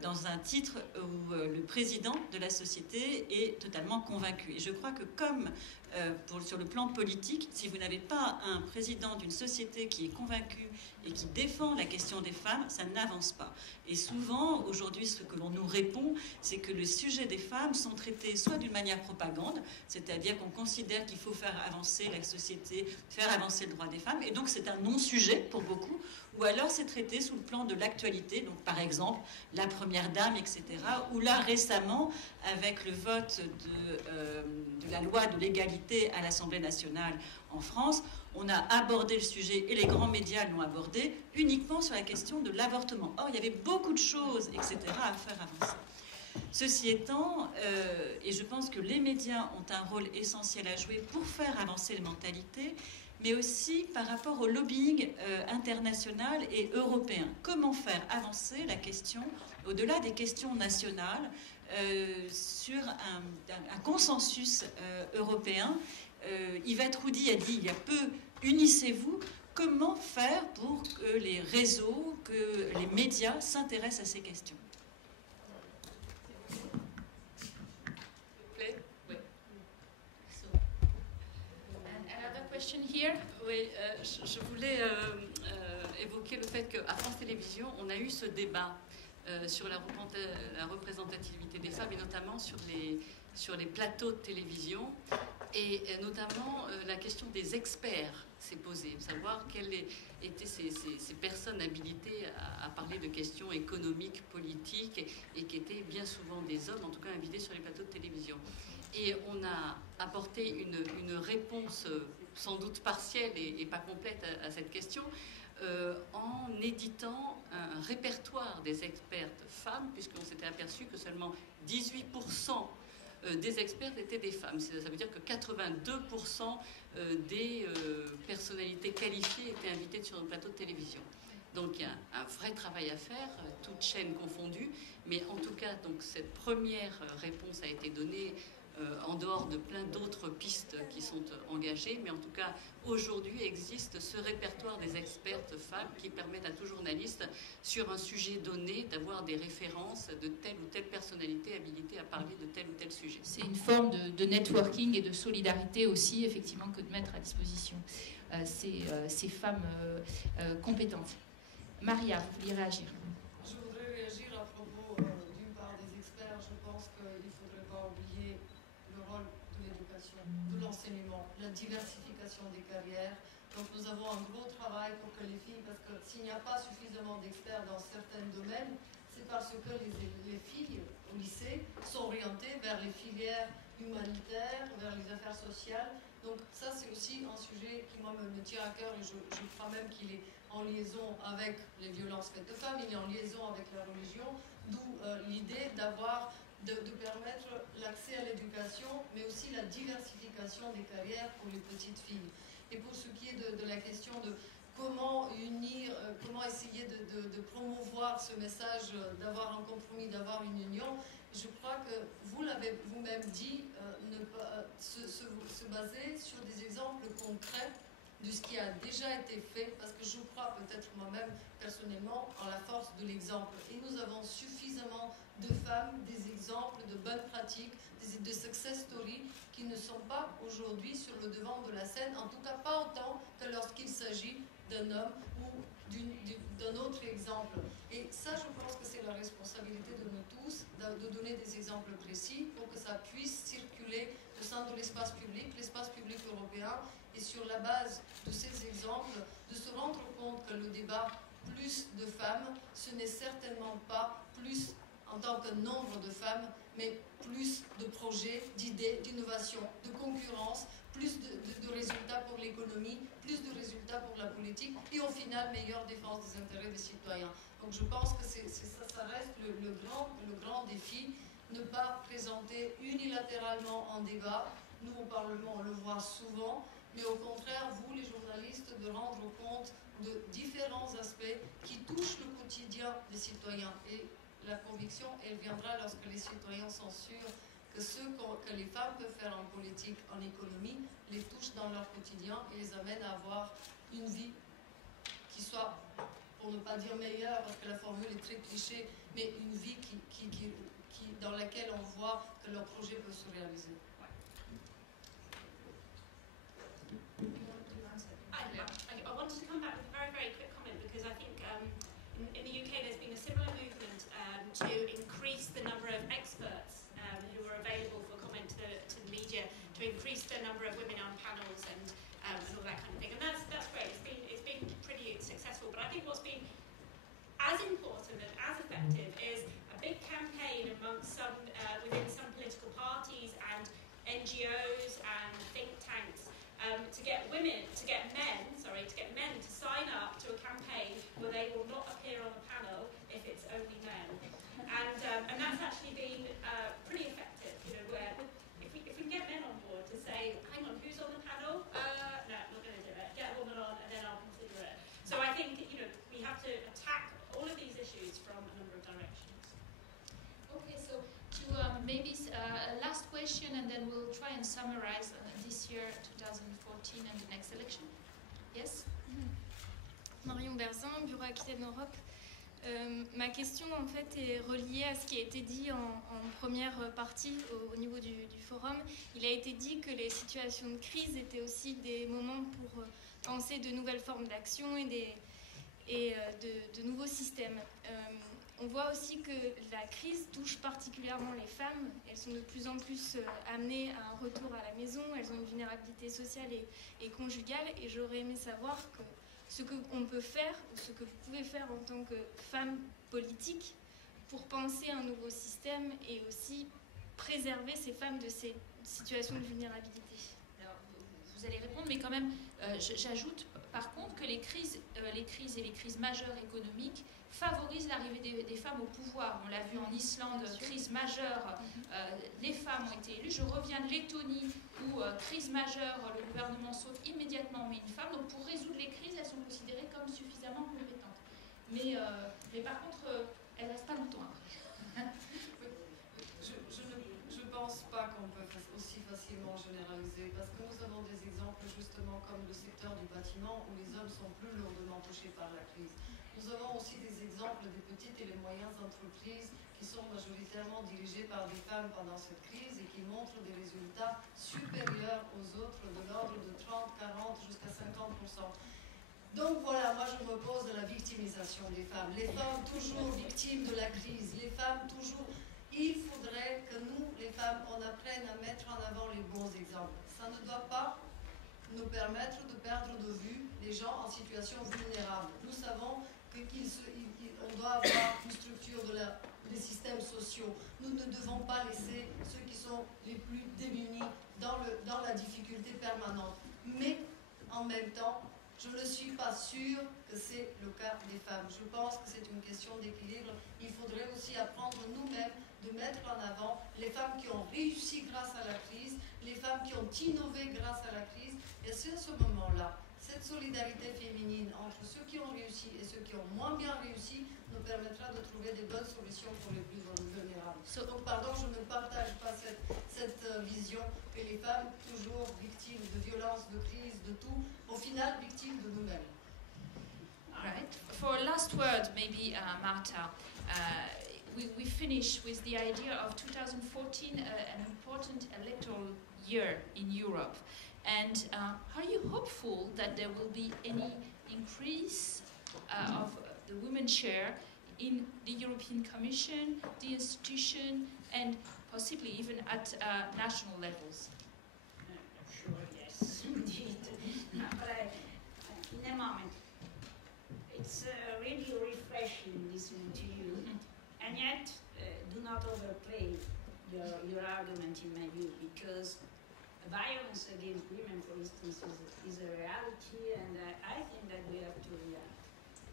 dans un titre où le président de la société est totalement convaincu. Et je crois que comme sur le plan politique, si vous n'avez pas un président d'une société qui est convaincu et qui défend la question des femmes, ça n'avance pas. Et souvent, aujourd'hui, ce que l'on nous répond, c'est que le sujet des femmes sont traités soit d'une manière propagande, c'est-à-dire qu'on considère qu'il faut faire avancer la société, faire avancer le droit des femmes, et donc c'est un non-sujet pour beaucoup, ou alors c'est traité sous le plan de l'actualité, donc par exemple la première dame, etc. Ou là récemment, avec le vote de la loi de l'égalité à l'Assemblée nationale en France, on a abordé le sujet, et les grands médias l'ont abordé, uniquement sur la question de l'avortement. Or, il y avait beaucoup de choses, etc., à faire avancer. Ceci étant, et je pense que les médias ont un rôle essentiel à jouer pour faire avancer les mentalités, mais aussi par rapport au lobbying international et européen. Comment faire avancer la question, au-delà des questions nationales, sur un consensus européen. Yvette Roudy a dit il y a peu, unissez-vous. Comment faire pour que les réseaux, que les médias s'intéressent à ces questions? Question here. Oui, je voulais évoquer le fait qu'à France Télévisions, on a eu ce débat sur la représentativité des femmes et notamment sur les plateaux de télévision et notamment la question des experts s'est posée, savoir quelles étaient ces personnes habilitées à parler de questions économiques, politiques et qui étaient bien souvent des hommes, en tout cas invités sur les plateaux de télévision. Et on a apporté une réponse sans doute partielle et pas complète à cette question en éditant un répertoire des expertes femmes, puisqu'on s'était aperçu que seulement 18% des expertes étaient des femmes. Ça veut dire que 82% des personnalités qualifiées étaient invitées sur un plateau de télévision. Donc il y a un vrai travail à faire, toutes chaînes confondues, mais en tout cas, donc, cette première réponse a été donnée en dehors de plein d'autres pistes qui sont engagées, mais en tout cas, aujourd'hui existe ce répertoire des expertes femmes qui permettent à tout journaliste, sur un sujet donné, d'avoir des références de telle ou telle personnalité habilitée à parler de tel ou tel sujet. C'est une forme de networking et de solidarité aussi, effectivement, que de mettre à disposition ces femmes compétentes. Maria, vous vouliez réagir? Je voudrais réagir à propos d'une part des experts. Je pense qu'il ne faudrait pas oublier le rôle de l'éducation, de l'enseignement, la diversification des carrières. Donc nous avons un gros travail pour que les filles, parce que s'il n'y a pas suffisamment d'experts dans certains domaines, c'est parce que les filles au lycée sont orientées vers les filières humanitaires, vers les affaires sociales. Donc ça c'est aussi un sujet qui moi me tient à cœur et je crois même qu'il est en liaison avec les violences faites aux femmes, il est en liaison avec la religion, d'où l'idée de permettre l'accès à l'éducation, mais aussi la diversification des carrières pour les petites filles. Et pour ce qui est de la question de comment unir, comment essayer de promouvoir ce message, d'avoir un compromis, d'avoir une union, je crois que vous l'avez vous-même dit, se baser sur des exemples concrets de ce qui a déjà été fait, parce que je crois peut-être moi-même personnellement en la force de l'exemple. Et nous avons suffisamment de femmes, des exemples de bonnes pratiques, de success stories qui ne sont pas aujourd'hui sur le devant de la scène, en tout cas pas autant que lorsqu'il s'agit d'un homme ou d'un autre exemple. Et ça, je pense que c'est la responsabilité de nous tous, de donner des exemples précis pour que ça puisse circuler au sein de l'espace public européen, et sur la base de ces exemples, de se rendre compte que le débat plus de femmes, ce n'est certainement pas plus en tant que nombre de femmes, mais plus de projets, d'idées, d'innovation, de concurrence, plus de résultats pour l'économie, plus de résultats pour la politique, et au final, meilleure défense des intérêts des citoyens. Donc je pense que ça reste le grand défi, ne pas présenter unilatéralement un débat. Nous, au Parlement, on le voit souvent, mais au contraire, vous, les journalistes, de rendre compte de différents aspects qui touchent le quotidien des citoyens. Et la conviction, elle viendra lorsque les citoyens sont sûrs que ce que les femmes peuvent faire en politique, en économie, les touche dans leur quotidien et les amène à avoir une vie qui soit, pour ne pas dire meilleure, parce que la formule est très cliché, mais une vie dans laquelle on voit que leur projet peut se réaliser. I wanted to come back with a very, very quick comment, because I think in the UK there's been a similar movement to increase the number of experts who are available for comment to the media, to increase the number of women on panels and all that kind of thing. And that's great. It's been pretty successful. But I think what's been as important and as effective is a big campaign amongst within some political parties and NGOs and think tanks to get men to sign up to a campaign where they will not appear on a panel if it's only men. And that's actually been pretty effective, where if we can get men on board to say, hang on, who's on the panel? No, I'm not going to do it. Get a woman on and then I'll consider it. So I think, we have to attack all of these issues from a number of directions. Okay, so to maybe a last question, and then we'll try and summarize this year, 2014, and the next election. Yes? Marion Berzin, Bureau Aquitaine Europe. Ma question en fait est reliée à ce qui a été dit en première partie au niveau du forum. Il a été dit que les situations de crise étaient aussi des moments pour penser de nouvelles formes d'action et de nouveaux systèmes. On voit aussi que la crise touche particulièrement les femmes. Elles sont de plus en plus amenées à un retour à la maison. Elles ont une vulnérabilité sociale et conjugale. Et j'aurais aimé savoir que ce qu'on peut faire, ou ce que vous pouvez faire en tant que femme politique, pour penser à un nouveau système et aussi préserver ces femmes de ces situations de vulnérabilité. Alors, vous allez répondre, mais quand même, j'ajoute par contre que les crises et les crises majeures économiques favorisent l'arrivée des femmes au pouvoir. On l'a vu en Islande, crise majeure, les femmes ont été élues. Je reviens de Lettonie, où crise majeure, le gouvernement saute immédiatement met une femme. Donc pour résoudre les crises, elles sont considérées comme suffisamment compétentes. Mais par contre, elles ne restent pas longtemps après. Je ne pense pas qu'on peut justement comme le secteur du bâtiment où les hommes sont plus lourdement touchés par la crise. Nous avons aussi des exemples des petites et les moyennes entreprises qui sont majoritairement dirigées par des femmes pendant cette crise et qui montrent des résultats supérieurs aux autres de l'ordre de 30, 40 jusqu'à 50%. Donc voilà, moi je me pose de la victimisation des femmes. Les femmes toujours victimes de la crise, les femmes toujours... Il faudrait que nous, les femmes, on apprenne à mettre en avant les bons exemples. Ça ne doit pas nous permettre de perdre de vue les gens en situation vulnérable. Nous savons qu'on doit avoir une structure des systèmes sociaux. Nous ne devons pas laisser ceux qui sont les plus démunis dans la difficulté permanente. Mais en même temps, je ne suis pas sûre que c'est le cas des femmes. Je pense que c'est une question d'équilibre. Il faudrait aussi apprendre nous-mêmes de mettre en avant les femmes qui ont réussi grâce à la crise, les femmes qui ont innové grâce à la crise. Et c'est à ce moment-là, cette solidarité féminine entre ceux qui ont réussi et ceux qui ont moins bien réussi nous permettra de trouver des bonnes solutions pour les plus vulnérables. Donc, pardon, je ne partage pas cette vision que les femmes, toujours victimes de violences, de crises, de tout, au final, victimes de nous-mêmes. Right. For a last word, maybe, Marta, we finish with the idea of 2014, an important electoral year in Europe. And are you hopeful that there will be any increase of the women's share in the European Commission, the institution, and possibly even at national levels? Sure, yes, indeed. But in a moment, it's really refreshing listening to you, and yet do not overplay your argument in my view, because violence against women, for instance, is a reality, and I think that we have to react.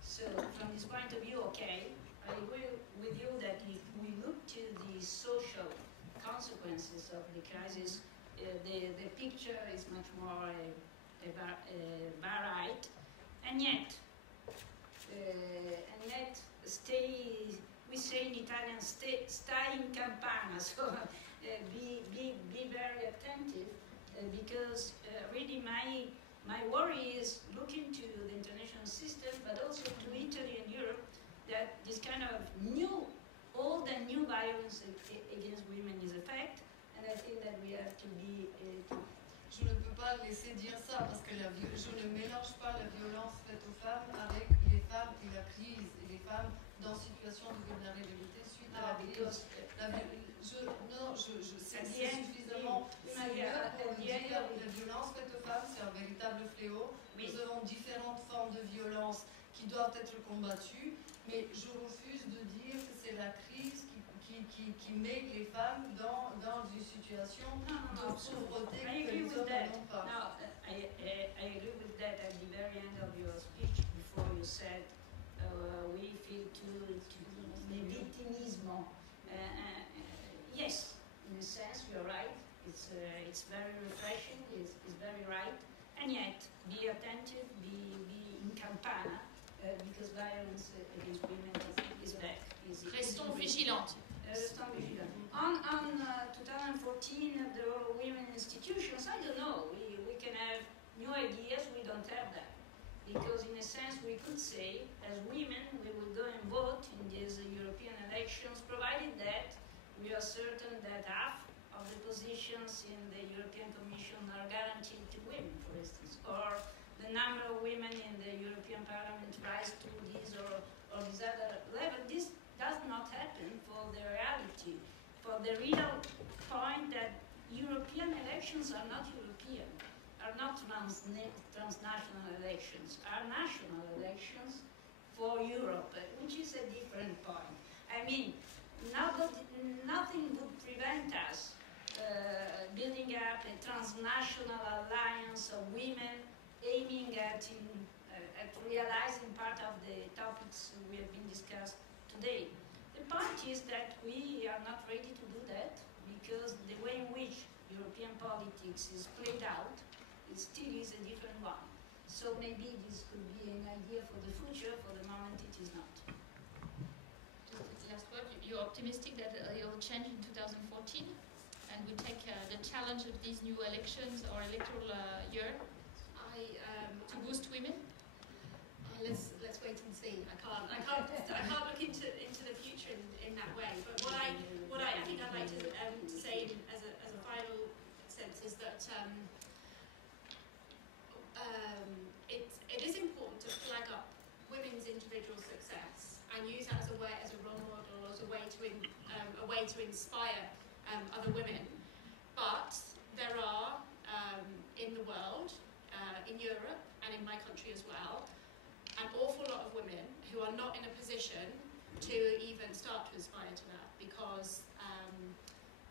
So from this point of view, okay, I agree with you that if we look to the social consequences of the crisis, the picture is much more varied, and yet, we say in Italian, stai in campana, so be very attentive, because really my worry is looking to the international system, but also to Italy and Europe, that this kind of old and new violence against women is a fact, and I think that we have to be... Je ne peux pas laisser dire ça, parce que je ne mélange pas la violence faite aux femmes avec les femmes et la crise, et les femmes dans situation de vulnérabilité suite à la crise. C'est suffisamment sérieux pour le dire. La violence faite aux femmes, c'est un véritable fléau. Oui. Nous avons différentes formes de violence qui doivent être combattues, mais je refuse de dire que c'est la crise qui met les femmes dans une situation de pauvreté que les hommes n'ont pas. No, I agree with that at the very end of your speech, before you said we feel to the victimismo. Yes, in a sense you're right. It's very refreshing. It's very right. And yet, be attentive, be in campana, because violence against women is back. Restons vigilantes. On 2014, the women institutions, I don't know, we can have new ideas, we don't have that. Because in a sense we could say, as women, we will go and vote in these European elections, provided that we are certain that half of the positions in the European Commission are guaranteed to women, for instance, or the number of women in the European Parliament rise to this or this other level. This does not happen for the reality, for the real point that European elections are not European, are not transnational elections, are national elections for Europe, which is a different point. I mean, nothing would prevent us building up a transnational alliance of women aiming at realizing part of the topics we have been discussed today. The point is that we are not ready to do that because the way in which European politics is played out, it still is a different one. So maybe this could be an idea for the future. For the moment, it is not. Just last word. You're optimistic that it will change in 2014, and we take the challenge of these new elections or electoral year to boost women? Let's wait and see. I can't look into the future in that way. But what I think I'd like to say as a final sense is that it is important to flag up women's individual success and use that as a role model, as a way to inspire other women. But there are in the world, in Europe and in my country as well, an awful lot of women who are not in a position to even start to aspire to that because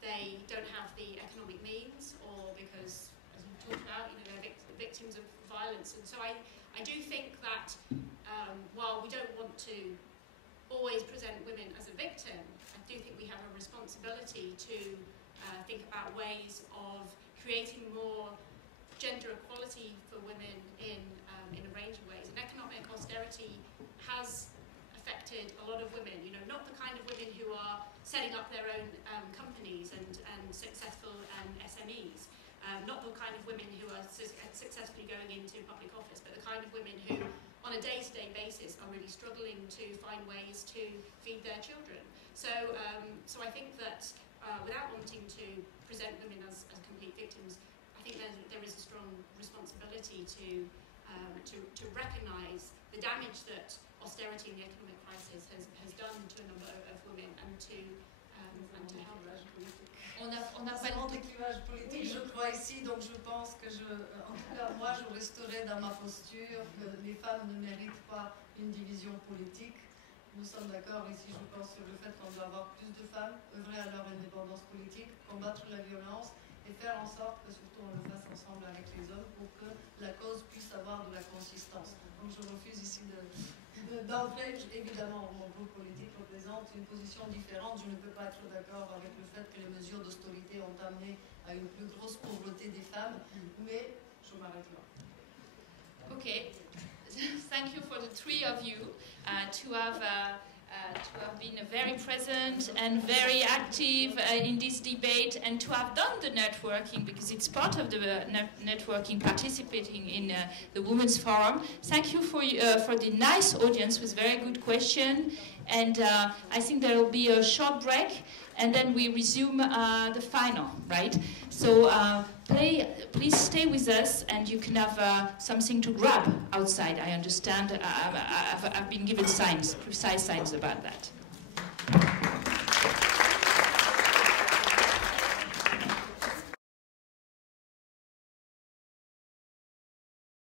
they don't have the economic means, or because, as we talked about, they're victims of violence. And so I do think that while we don't want to always present women as a victim, I do think we have a responsibility to think about ways of creating more gender equality for women in a range of ways. And economic austerity has affected a lot of women, not the kind of women who are setting up their own companies and successful SMEs, not the kind of women who are successfully going into public office, but the kind of women who, on a day-to-day basis, are really struggling to find ways to feed their children. So I think that without wanting to present women as complete victims, I think there is a strong responsibility to recognise the damage that austerity and the economic crisis has done to a number of women and to help. On a pas de clivage politique, je crois ici, donc je pense que en tout cas moi je resterai dans ma posture que les femmes ne méritent pas une division politique. Nous sommes d'accord ici, je pense, sur le fait qu'on doit avoir plus de femmes, œuvrer à leur indépendance politique, combattre la violence et faire en sorte que surtout on le fasse ensemble avec les hommes pour que la cause puisse avoir de la consistance. Donc je refuse ici d'entrer, évidemment mon groupe politique représente une position différente. Je ne peux pas être d'accord avec le fait que les mesures d'austérité ont amené à une plus grosse pauvreté des femmes, mais je m'arrête là. Okay, thank you for the three of you to have been very present and very active in this debate, and to have done the networking, because it's part of the networking, participating in the Women's Forum. Thank you for the nice audience with very good questions, and I think there will be a short break, and then we resume the final, right? So please stay with us, and you can have something to grab outside. I understand. I've been given precise signs about that.